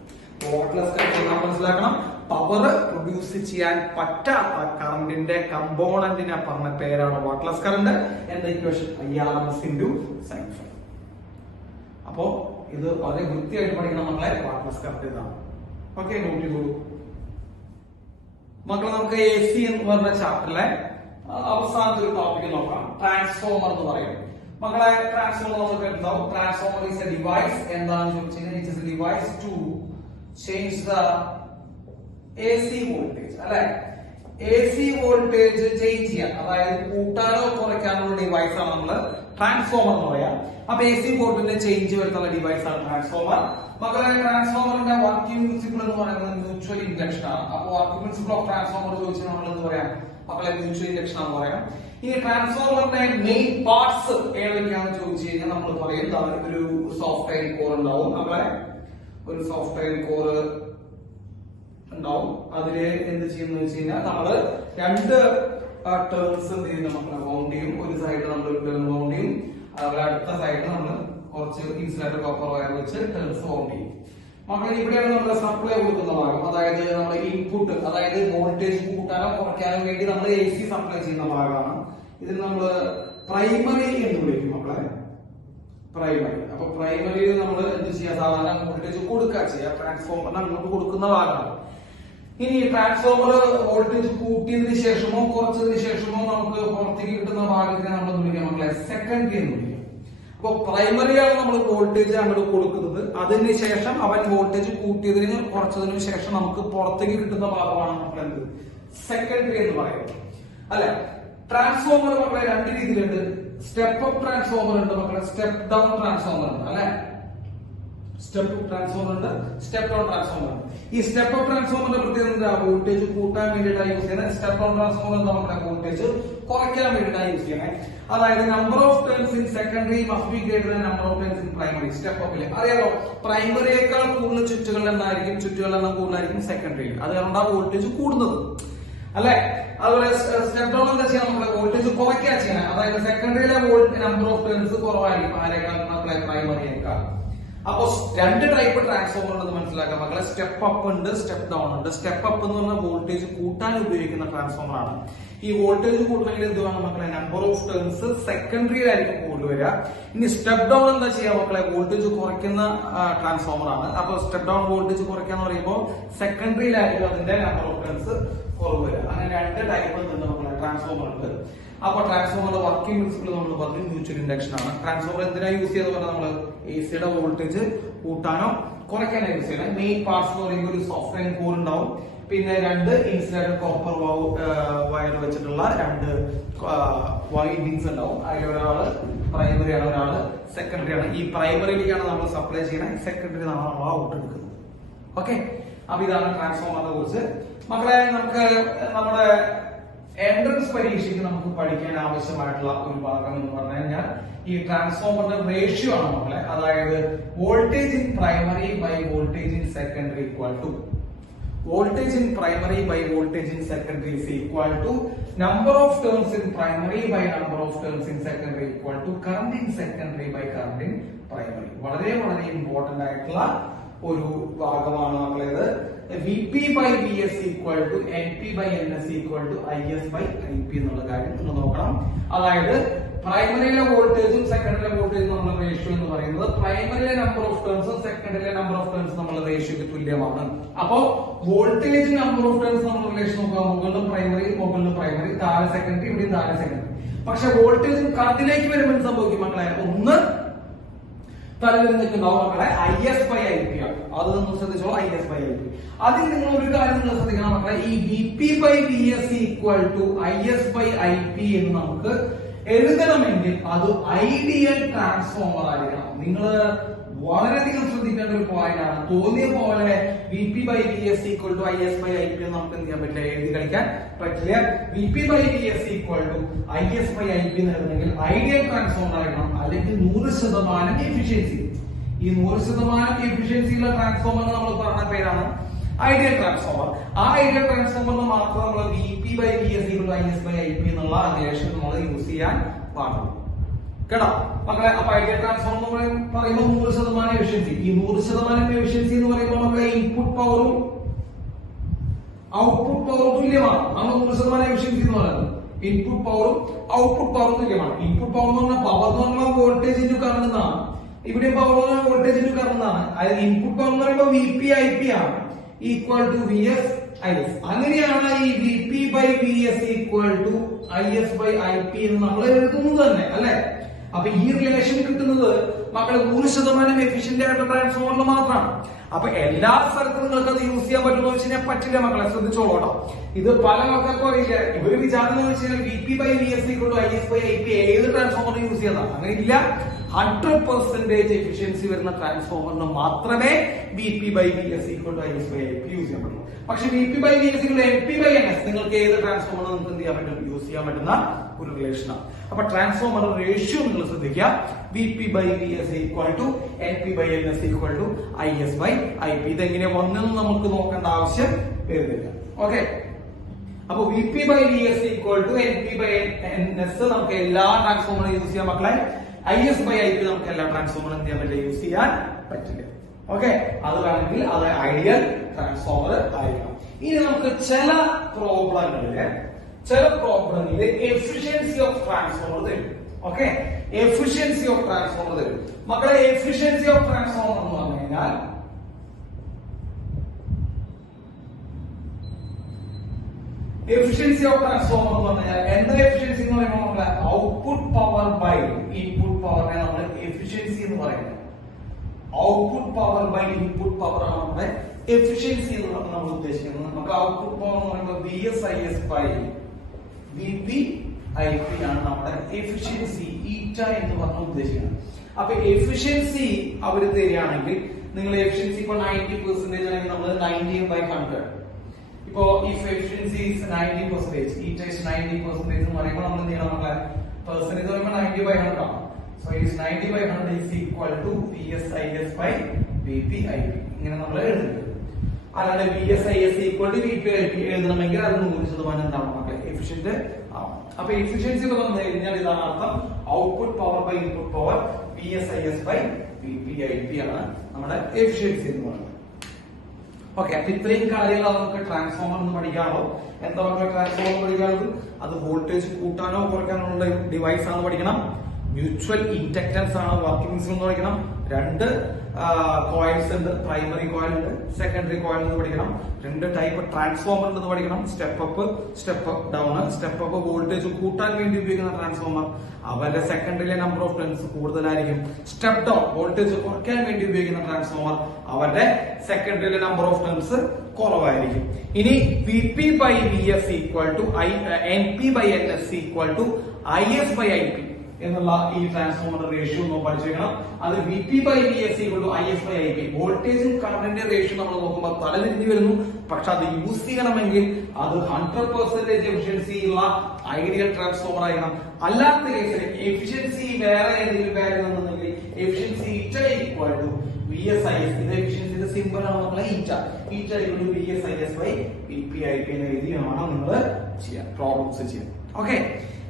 വാട്ട്ലെസ് കറന്റ് നമ്മൾ മനസ്സിലാക്കണം. പവർ പ്രൊഡ്യൂസ് ചെയ്യാൻ പറ്റാത്ത കറന്റിന്റെ കമ്പോണന്റിനെ പറഞ്ഞ പേരാണ് വാട്ട്ലെസ് കറന്റ്. എന്ന equation IRMS into sin phi. അപ്പോ ഇത് വളരെ വൃത്തിയായിട്ട് പഠിക്കണം നമ്മളെ. വാട്ട്ലെസ് കറന്റ് ഇതാണ്. ഓക്കെ, നോട്ട് ചെയ്തോളൂ മക്കളെ. നമുക്ക് AC എന്ന് പറഞ്ഞ ചാപ്റ്ററിലെ അവസാനത്തെ ഒരു ടോപ്പിക് നോക്കാം. ട്രാൻസ്ഫോമർ എന്ന് പറയും മക്കളെ. ട്രാൻസ്ഫോമർ നമുക്ക് എന്താവും? Transformer is a device. എന്താണെന്ന് ചോദിച്ചാൽ it is a device to change the AC voltage അല്ലെ. AC വോൾട്ടേജ് ചേഞ്ച് ചെയ്യാൻ, അതായത് കൂട്ടാനോ കുറയ്ക്കാനുള്ള ഡിവൈസ് ആണ് നമ്മള് ട്രാൻസ്ഫോമർ എന്ന് പറയാം. അപ്പൊ AC വോൾട്ടേജിന്റെ ചേഞ്ച് വരുത്തുന്ന ഡിവൈസ് ആണ് ട്രാൻസ്ഫോമർ. മക്കളെ ട്രാൻസ്ഫോമറിന്റെ വർക്കിംഗ് പ്രിൻസിപ്പിൾ എന്ന് പറയുന്നത് മ്യൂച്വൽ ഇൻഡക്ഷൻ ആണ്. അപ്പൊ വർക്കിംഗ് പ്രിൻസിപ്പിൾ ഓഫ് ട്രാൻസ്ഫോമർ ചോദിച്ചാൽ നമ്മൾ എന്ത് പറയാം മക്കളെ? മ്യൂച്വൽ ഇൻഡക്ഷൻ ആണെന്ന് പറയാം. ഇനി ട്രാൻസ്ഫോമറിന്റെ മെയിൻ പാർട്സ് ഏതൊക്കെയാണെന്ന് ചോദിച്ചു കഴിഞ്ഞാൽ നമ്മൾ പറയും ഒരു സോഫ്റ്റ്വെയർ കോർ ഉണ്ടാവും മക്കളെ. ഒരു സോഫ്റ്റ്വെയർ കോർ ഉണ്ടാവും. അതില് എന്ത് ചെയ്യുന്ന വെച്ച് കഴിഞ്ഞാൽ നമ്മള് രണ്ട് ടേൺസ് എന്ത് ചെയ്യുന്ന മക്കളെ വൗണ്ട് ചെയ്യും. ഒരു സൈഡിൽ നമ്മൾ ടേൺ വൗണ്ട് ചെയ്യും, അതുപോലെ അടുത്ത സൈഡിൽ നമ്മൾ കുറച്ച് ഇൻസുലേറ്റർ കോപ്പർ വയർ വെച്ച് ടേൺസ് വൗണ്ട് ചെയ്യും. മക്കളെ ഇവിടെയാണ് നമ്മൾ സപ്ലൈ കൊടുക്കുന്ന ഭാഗം. അതായത് നമ്മുടെ ഇൻപുട്ട്, അതായത് വോൾട്ടേജ് കൂട്ടാനോ കുറയ്ക്കാനോ വേണ്ടി നമ്മൾ AC സപ്ലൈ ചെയ്യുന്ന ഭാഗമാണ്. ഇതിന് നമ്മൾ പ്രൈമറി എന്ന് വിളിക്കും മക്കളെ. പ്രൈമറി. അപ്പൊ പ്രൈമറിയിൽ നമ്മൾ എന്ത് ചെയ്യാം? സാധാരണ വോൾട്ടേജ് കൊടുക്കുക ചെയ്യാം. ട്രാൻസ്ഫോമറിന് അങ്ങോട്ട് കൊടുക്കുന്ന ഭാഗമാണ്. ഇനി ട്രാൻസ്ഫോമർ വോൾട്ടേജ് കൂട്ടിയതിനു ശേഷമോ കുറച്ചതിന് ശേഷമോ നമുക്ക് പുറത്തേക്ക് കിട്ടുന്ന ഭാഗത്തിനെ നമ്മൾ വിളിക്കാം മക്കളെ സെക്കൻഡറി എന്ന് വിളിക്കാം. അപ്പൊ പ്രൈമറിയാണ് നമ്മൾ വോൾട്ടേജ് അങ്ങോട്ട് കൊടുക്കുന്നത്. അതിനുശേഷം അവൻ വോൾട്ടേജ് കൂട്ടിയതിന് കുറച്ചതിനു ശേഷം നമുക്ക് പുറത്തേക്ക് കിട്ടുന്ന ഭാഗമാണ് മക്കളെ എന്ത് സെക്കൻഡറി എന്ന് പറയുന്നത് അല്ലെ. ട്രാൻസ്ഫോമർ മക്കളെ രണ്ട് രീതിയിലുണ്ട്. സ്റ്റെപ്പ് അപ്പ് ട്രാൻസ്ഫോമർ ഉണ്ട് മക്കളെ, സ്റ്റെപ്പ് ഡൗൺ ട്രാൻസ്ഫോമർ ഉണ്ട് അല്ലെ. സ്റ്റെപ്പ് അപ്പ് ട്രാൻസ്ഫോമർ ഉണ്ട്, സ്റ്റെപ്പ് ഡൗൺ ട്രാൻസ്ഫോമർ ഉണ്ട്. ഈ സ്റ്റെപ്പ് അപ്പ് ട്രാൻസ്ഫോമറിന്റെ പ്രത്യേകത വോൾട്ടേജ് കൂട്ടാൻ വേണ്ടിയിട്ടാണ് യൂസ് ചെയ്യുന്നത്. സ്റ്റെപ്പ് ഡൗൺ ട്രാൻസ്ഫോമർ നമ്മുടെ വോൾട്ടേജ് കുറയ്ക്കാൻ വേണ്ടിയിട്ടാണ് യൂസ് ചെയ്യുന്നത്. അതായത് number of turns in secondary must be greater than number of turns in primary. Step അപ്പിൽ അറിയാലോ, പ്രൈമറിയേക്കാൾ കൂടുതൽ ചുറ്റുകളുടെ എണ്ണമായിരിക്കും, ചുറ്റുകളുടെ എണ്ണം കൂടുതലായിരിക്കും സെക്കൻഡറിയിൽ. അത് കാരണം വോൾട്ടേജ് കൂടുന്നത് അല്ലെ. അതുപോലെ സ്റ്റെപ്പ് ഡൗൺ എന്താ ചെയ്യാൻ? നമ്മുടെ വോൾട്ടേജ് കുറയ്ക്കുക ചെയ്യണം. അതായത് സെക്കൻഡറിയിലെ നമ്പർ ഓഫ് ടേൺസ് കുറവായിരിക്കും ആരേക്കാൾ പ്രൈമറിയേക്കാൾ. അപ്പൊ രണ്ട് ടൈപ്പ് ട്രാൻസ്ഫോമർ ഉണ്ടെന്ന് മനസ്സിലാക്കാം മക്കളെ. സ്റ്റെപ്പ് അപ്പ് ഉണ്ട്, സ്റ്റെപ്പ് ഡൗൺ ഉണ്ട്. സ്റ്റെപ്പ് അപ്പ് എന്ന് പറഞ്ഞാൽ വോൾട്ടേജ് കൂട്ടാൻ ഉപയോഗിക്കുന്ന ട്രാൻസ്ഫോമർ ആണ്. ഈ വോൾട്ടേജ് കൂട്ടണമെങ്കിൽ എന്ത് വേണം മക്കളെ? നമ്പർ ഓഫ് ടേൺസ് സെക്കൻഡറിയിലായിരിക്കും കൂടുതൽ വരിക. ഇനി സ്റ്റെപ്പ് ഡൗൺ എന്താ ചെയ്യാ മക്കളെ? വോൾട്ടേജ് കുറയ്ക്കുന്ന ട്രാൻസ്ഫോമർ ആണ്. അപ്പൊ സ്റ്റെപ്പ് ഡൗൺ വോൾട്ടേജ് കുറയ്ക്കാന്ന് പറയുമ്പോൾ സെക്കൻഡറിയിലായിരിക്കും അതിന്റെ നമ്പർ ഓഫ് ടേൺസ് കുറവ് വരിക. അങ്ങനെ രണ്ട് ടൈപ്പ് ഉണ്ട് മക്കളെ ട്രാൻസ്ഫോമർ ഉണ്ട്. അപ്പൊ ട്രാൻസ്ഫോമറുടെ വർക്കിംഗ് പ്രിൻസിപ്പിൾ നമ്മൾ പറഞ്ഞു മ്യൂച്വൽ ഇൻഡക്ഷൻ ആണ്. ട്രാൻസ്ഫോമർ എന്തിനാ യൂസ് ചെയ്തെന്ന് പറഞ്ഞാൽ നമ്മൾ എസിയുടെ വോൾട്ടേജ് കൂട്ടാനോ കുറയ്ക്കാനോ യൂസ് ചെയ്യണം. മെയിൻ പാർട്സ് എന്ന് പറയുമ്പോൾ ഒരു സോഫ്റ്റ്വെയർ കോർ ഉണ്ടാവും, പിന്നെ രണ്ട് ഇൻസുലേറ്റഡ് കോപ്പർ വയർ വെച്ചിട്ടുള്ള രണ്ട് വൈൻഡിങ്സ് ഉണ്ടാവും. അതിൽ ഒരാള് പ്രൈമറി ആണ്, ഒരാള് സെക്കൻഡറി ആണ്. ഈ പ്രൈമറിയിലേക്കാണ് നമ്മൾ സപ്ലൈ ചെയ്യണത്, സെക്കൻഡറി നമ്മൾ ഔട്ട് എടുക്കുന്നത്. ഓക്കെ, അപ്പൊ ഇതാണ് ട്രാൻസ്ഫോമറിനെ കുറിച്ച് മക്കളെ. നമുക്ക് നമ്മുടെ എൻട്രൻസ് പരീക്ഷയ്ക്ക് നമുക്ക് പഠിക്കാൻ ആവശ്യമായിട്ടുള്ള ഒരു ഭാഗം എന്ന് പറഞ്ഞു കഴിഞ്ഞാൽ ഈ ട്രാൻസ്ഫോമറിന്റെ റേഷ്യോ ആണ് മക്കളെ. അതായത് voltage in primary by voltage in secondary equal to voltage in primary by voltage in secondary is equal to number of turns in primary by number of turns in secondary equal to current in secondary by current in primary. വളരെ വളരെ important ആയിട്ടുള്ള ഒരു ഭാഗമാണ് നമ്മളേത്. Vp by Vs equal to Np by Ns equal to Is by Ip എന്നുള്ള കാര്യം നിങ്ങൾ നോക്കണം. അതായത് പ്രൈമറിയിലെ വോൾട്ടേജും സെക്കൻഡറിയിലെ വോൾട്ടേജും നമ്മൾ റേഷ്യോ എന്ന് പറയുന്നത് പ്രൈമറിയിലെ നമ്പർ ഓഫ് ടേൺസും സെക്കൻഡറിയിലെ നമ്പർ ഓഫ് ടേൺസ് നമ്മൾ റേഷ്യോക്ക് തുല്യമാണ്. അപ്പോ വോൾട്ടേജ് നമ്പർ ഓഫ് ടേൺസ് നമ്മൾ റിലേഷൻ നോക്കുക, മുകളിലും പ്രൈമറി, താഴെ സെക്കൻഡറി, ഇവിടെയും താഴെ സെക്കൻഡറി. പക്ഷെ വോൾട്ടേജും കറണ്ടിലേക്ക് വരുമ്പോൾ സംഭവിക്കും മക്കളെ, ഒന്ന് തലയിൽ നിൽക്കുന്നുണ്ടാവും മക്കളെ IS by IP ആണ്. അത് നിങ്ങൾ ശ്രദ്ധിച്ചോ, IS by IP. അതിൽ നിങ്ങൾ ഒരു കാര്യം നിങ്ങൾ ശ്രദ്ധിക്കണം മക്കളെ, ഈ Vp by Vs equal to IS by IP എന്ന് നമുക്ക് എഴുതണമെങ്കിൽ അത് ഐഡിയൽ ട്രാൻസ്ഫോമർ ആയിരിക്കണം. നിങ്ങൾ വളരെയധികം ശ്രദ്ധിക്കേണ്ട ഒരു പോയിന്റ് ആണ്. തോന്നിയ പോലെ Vp by Vs equal to Is by Ip നമുക്ക് എന്ത് ചെയ്യാൻ പറ്റില്ല, എഴുതി കളിക്കാൻ പറ്റില്ല. Vp by Vs equal to Is by Ip എന്ന് എഴുതണമെങ്കിൽ ഐഡിയൽ ട്രാൻസ്ഫോമർ ആയിരിക്കണം, അല്ലെങ്കിൽ 100% എഫിഷ്യൻസി. ഈ 100% എഫിഷ്യൻസിയുള്ള ട്രാൻസ്ഫോമർ നമ്മൾ പറഞ്ഞ പേരാണ് ഐഡിയൽ ട്രാൻസ്ഫോമർ. ആ ഐഡിയൽ ട്രാൻസ്ഫോമറിന് മാത്രം നമ്മൾ Vp by Vs equal to Is by Ip എന്നുള്ള റിലേഷൻ നമ്മൾ യൂസ് ചെയ്യാൻ പാടുള്ളൂ കേട്ടോ മക്കളെ. അപ്പൊ ഐഡിയൽ ട്രാൻസ്ഫോമർ പറയുമ്പോൾ 100% എഫിഷ്യൻസി. ഈ 100% എഫിഷ്യൻസി എന്ന് പറയുമ്പോൾ നമ്മളെ ഇൻപുട്ട് പവറും ഔട്ട്പുട്ട് പവറും തുല്യമാണ്. നമ്മൾ 100% എഫിഷ്യൻസി എന്ന് പറയുന്നത് ഇൻപുട്ട് പവറും ഔട്ട്പുട്ട് പവറും തുല്യമാണ്. ഇൻപുട്ട് പവർ എന്ന് പറഞ്ഞാൽ പവർ എന്ന് പറഞ്ഞാൽ വോൾട്ടേജ് ഇൻറ്റു കറന്റ് എന്നാണ്. ഇവിടെ പവർ എന്ന് പറഞ്ഞാൽ വോൾട്ടേജ് ഇൻറ്റു കറന്റ് എന്നാണ്. അതായത് ഇൻപുട്ട് പവർ എന്ന് പറയുമ്പോൾ Vp Ip ആണ് ഈക്വൽ ടു Vs Is. അങ്ങനെയാണ് ഈ Vp by Vs equal to Is by Ip എന്ന് നമ്മൾ എഴുതുന്നത് തന്നെ അല്ലെ. അപ്പൊ ഈ റിലേഷൻ കിട്ടുന്നത് മക്കളെ 100% എഫിഷ്യന്റ് ആയിട്ടുള്ള ട്രാൻസ്ഫോമറിൽ മാത്രമാണ്. അപ്പൊ എല്ലാ സ്ഥലത്തും നിങ്ങൾക്ക് അത് യൂസ് ചെയ്യാൻ പറ്റുമോ എന്ന് വെച്ചാൽ പറ്റില്ല മക്കളെ, ശ്രദ്ധിച്ചോളൂ. ഇത് പല മക്കൾക്കും അറിയില്ല. ഇവര് വിചാരം എന്ന് വെച്ചാൽ Vp by Vs equal to Is by Ip ഏത് ട്രാൻസ്ഫോമർ യൂസ് ചെയ്യുന്നതാണ്. അങ്ങനെ ഇല്ല. 100% എഫിഷ്യൻസി വരുന്ന ട്രാൻസ്ഫോമറിന് മാത്രമേ Vp by Vs equal to Is by Ip use ചെയ്യാൻ പറ്റുള്ളൂ. പക്ഷെ Vp by Vs equal to Np by Ns നിങ്ങൾക്ക് ഏത് ട്രാൻസ്ഫോമർ നിങ്ങൾക്ക് എന്ത് ചെയ്യാൻ പറ്റും, യൂസ് ചെയ്യാൻ പറ്റുന്ന ഒരു റിലേഷനാണ്. അപ്പൊ ട്രാൻസ്ഫോമർ റേഷ്യോ നിങ്ങൾ ശ്രദ്ധിക്കുക. Vp by Vs equal to Np by Ns equal to Is by Ip. ഇതെങ്ങനെ വന്നെന്ന് നമുക്ക് നോക്കേണ്ട ആവശ്യം വരുന്നില്ല. ഓക്കെ, അപ്പൊ Vp by Vs equal to Np by Ns നമുക്ക് എല്ലാ ട്രാൻസ്ഫോമറും യൂസ് ചെയ്യാൻ മക്കളെ. Is by Ip നമുക്ക് എല്ലാ ട്രാൻസ്ഫോമറും എന്ത് ചെയ്യാൻ പറ്റില്ല, യൂസ് ചെയ്യാൻ പറ്റില്ല. ഓക്കെ, അത് വേണമെങ്കിൽ അത് ഐഡിയൽ ട്രാൻസ്ഫോമർ ആയിരിക്കണം. ഇനി നമുക്ക് ചില പ്രോബ്ലങ്ങളില് എഫിഷ്യൻസി ഓഫ് ട്രാൻസ്ഫോമർ തരും. ഓക്കെ, എഫിഷ്യൻസി ഓഫ് ട്രാൻസ്ഫോമർ തരും മക്കളെ. എഫിഷ്യൻസി ഓഫ് ട്രാൻസ്ഫോമർ എന്ന് പറഞ്ഞു കഴിഞ്ഞാൽ എഫിഷ്യൻസി ഓഫ് ട്രാൻസ്ഫോമർ എന്ന് പറഞ്ഞാൽ എന്താ എഫിഷ്യൻസി എന്ന് പറയുമ്പോൾ നമ്മളെ ഔട്ട്പുട്ട് പവർ ബൈ ഇൻപുട്ട് പവറിനെ നമ്മൾ എഫിഷ്യൻസി എന്ന് പറയുന്നത്. Output power by input power ആണ് നമ്മുടെ എഫിഷ്യൻസി എന്ന് നമ്മൾ ഉദ്ദേശിക്കുന്നത്. നമുക്ക് ഔട്ട്പുട്ട് പവർ എന്ന് പറയുമ്പോൾ Vs Is by Vp Ip ആണ് നമ്മുടെ എഫിഷ്യൻസി ഈറ്റ എന്ന് പറഞ്ഞ ഉദ്ദേശിക്കുന്നത്. അപ്പൊ എഫിഷ്യൻസി അവർ തരികയാണെങ്കിൽ നിങ്ങൾ എഫിഷ്യൻസി ഇപ്പൊ 90% ആണെങ്കിൽ നമ്മൾ 90/100. ഇപ്പോ if efficiency is 90%, eta is 90% എന്ന് പറയുമ്പോൾ നമ്മൾ എന്ത് ചെയ്യണം, നമ്മളെ പെർസെന്റേജ് പറയുമ്പോൾ 90/100 ആണ്. So it is 90/100 is equal to Vs Is by Vp Ip. ഇങ്ങനെ നമ്മൾ എഴുതുന്നത്. അല്ലാതെ Vs Is equal to Vp Ip എഴുതണമെങ്കിൽ അത് 100% എന്താണ് മക്കളെ, എഫിഷ്യന്റ് ആവും. അപ്പൊ എഫിഷ്യൻസി എന്ന് പറഞ്ഞു കഴിഞ്ഞാൽ ഇതാണ് അർത്ഥം, output power by input power Vs Is by VP/IP ആണ് നമ്മുടെ എഫിഷ്യൻസി എന്ന് പറയുന്നത്. ഓക്കെ, അപ്പൊ ഇത്രയും കാര്യങ്ങൾ നമുക്ക് ട്രാൻസ്ഫോമർ എന്ന് പഠിക്കാമോ? എന്താ പറയുക ട്രാൻസ്ഫോമർ പഠിക്കാനുള്ളത്? അത് വോൾട്ടേജ് കൂട്ടാനോ കുറയ്ക്കാനോ ഉള്ള ഡിവൈസ് ആണ് പഠിക്കണം. മ്യൂച്വൽ ഇൻഡക്ടൻസ് ആണ് വർക്കിംഗ് എന്ന് പഠിക്കണം. 2 കോയിൽസ് ഉണ്ട്, പ്രൈമറി കോയിൽ ഉണ്ട്, സെക്കൻഡറി കോയിൽ എന്ന് പഠിക്കണം. 2 ടൈപ്പ് ട്രാൻസ്ഫോമർ ഉണ്ടെന്ന് പഠിക്കണം. Step up, step down. Step up voltage കൂട്ടാൻ വേണ്ടി ഉപയോഗിക്കുന്ന ട്രാൻസ്ഫോമർ, അവരുടെ സെക്കൻഡറിയിലെ നമ്പർ ഓഫ് ടേൺസ് കൂടുതലായിരിക്കും. സ്റ്റെപ്പ് ഡൗൺ വോൾട്ടേജ് കുറയ്ക്കാൻ വേണ്ടി ഉപയോഗിക്കുന്ന ട്രാൻസ്ഫോമർ, അവരുടെ സെക്കൻഡറിയിലെ നമ്പർ ഓഫ് ടേൺസ് കുറവായിരിക്കും. ഇനി VP/VS equal to NP/NS equal to IS/IP എന്നുള്ള ഈ ട്രാൻസ്ഫോമറിന്റെ റേഷ്യോ ഒന്ന് പഠിച്ചേക്കണം. അത് VP/VS ഈക്വൽ ടു IS/IP. വോൾട്ടേജും കറന്റിന്റെ റേഷ്യോ നമ്മൾ നോക്കുമ്പോൾ തലതിരിഞ്ഞു വരുന്നു. പക്ഷെ അത് യൂസ് ചെയ്യണമെങ്കിൽ അത് 100% എഫിഷ്യൻസി ഉള്ള ഐഡിയൽ ട്രാൻസ്ഫോമർ ആയിരിക്കണം. അല്ലാത്ത കേസിൽ എഫിഷ്യൻസി വേറെ ഏതെങ്കിലും വാല്യൂ എന്നുണ്ടെങ്കിൽ എഫിഷ്യൻസി ഈക്വൽ ടു VSIS. ഇത് എഫിഷ്യൻസിന്റെ സിമ്പിൾ ആണ് നമ്മളെ ഈറ്റ ഈക്വൽ ടു VSIS/VP/IP എന്ന് എഴുതിയാണ് നിങ്ങൾ ചെയ്യാം, പ്രോബ്ലംസ് ചെയ്യാം. ഓക്കെ,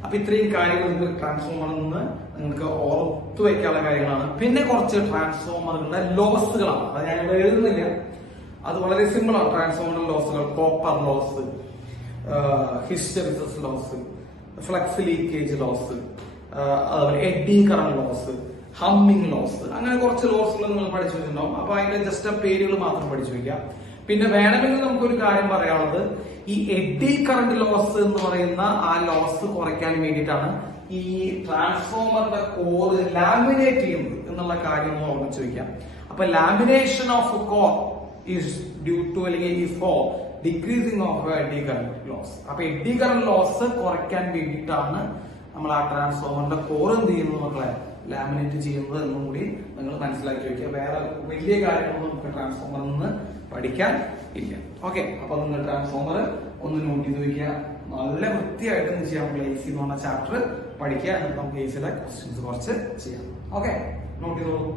അപ്പൊ ഇത്രയും കാര്യങ്ങൾ നിങ്ങൾക്ക് ട്രാൻസ്ഫോമറിൽ നിന്ന് നിങ്ങൾക്ക് ഓർത്തു വയ്ക്കാനുള്ള കാര്യങ്ങളാണ്. പിന്നെ കുറച്ച് ട്രാൻസ്ഫോമറുകളുടെ ലോസുകളാണ്, അത് ഞാനിവിടെ എഴുതുന്നില്ല. അത് വളരെ സിമ്പിൾ ആണ്. ട്രാൻസ്ഫോമർ ലോസുകൾ: copper loss, hysteresis loss, flux leakage loss, അതുപോലെ eddy current loss, humming loss, അങ്ങനെ കുറച്ച് ലോസുകൾ നിങ്ങൾ പഠിച്ചു വെച്ചിട്ടുണ്ടാവും. അപ്പൊ അതിന്റെ ജസ്റ്റ് പേരുകൾ മാത്രം പഠിച്ചു വെക്കാം. പിന്നെ വേണമെങ്കിൽ നമുക്കൊരു കാര്യം പറയാനുള്ളത്, ഈ എഡി കറന്റ് ലോസ് എന്ന് പറയുന്ന ആ ലോസ് കുറയ്ക്കാൻ വേണ്ടിയിട്ടാണ് ഈ ട്രാൻസ്ഫോമറിന്റെ കോർ ലാമിനേറ്റ് ചെയ്യുന്നത് എന്നുള്ള കാര്യം ഒന്ന് ഓർമ്മിച്ചു വെക്കാം. അപ്പൊ lamination of core is due to അല്ലെങ്കിൽ ഈ for decreasing of eddy current loss. അപ്പൊ എഡി കറന്റ് ലോസ് കുറയ്ക്കാൻ വേണ്ടിയിട്ടാണ് നമ്മൾ ആ ട്രാൻസ്ഫോമറിന്റെ കോർ എന്ത് ചെയ്യുന്നത് മക്കളെ, ലാമിനേറ്റ് ചെയ്യുന്നത് എന്നും കൂടി നിങ്ങൾ മനസ്സിലാക്കി വെക്കുക. വേറെ വലിയ കാര്യങ്ങളൊന്നും നമുക്ക് ട്രാൻസ്ഫോമറിൽ നിന്ന് പഠിക്കാൻ ഇല്ല. ഓക്കെ, അപ്പൊ നിങ്ങൾ ട്രാൻസ്ഫോമർ ഒന്ന് നോട്ട് ചെയ്ത് വെക്കുക. നല്ല വൃത്തിയായിട്ട് ചെയ്യാം. നമുക്ക് AC എന്ന് പറഞ്ഞ ചാപ്റ്റർ പഠിക്കുക. എന്നിട്ട് നമുക്ക് ACയുടെ ക്വസ്റ്റ്യൻസ് കുറച്ച് ചെയ്യാം. ഓക്കെ, നോട്ട് ചെയ്തോളൂ.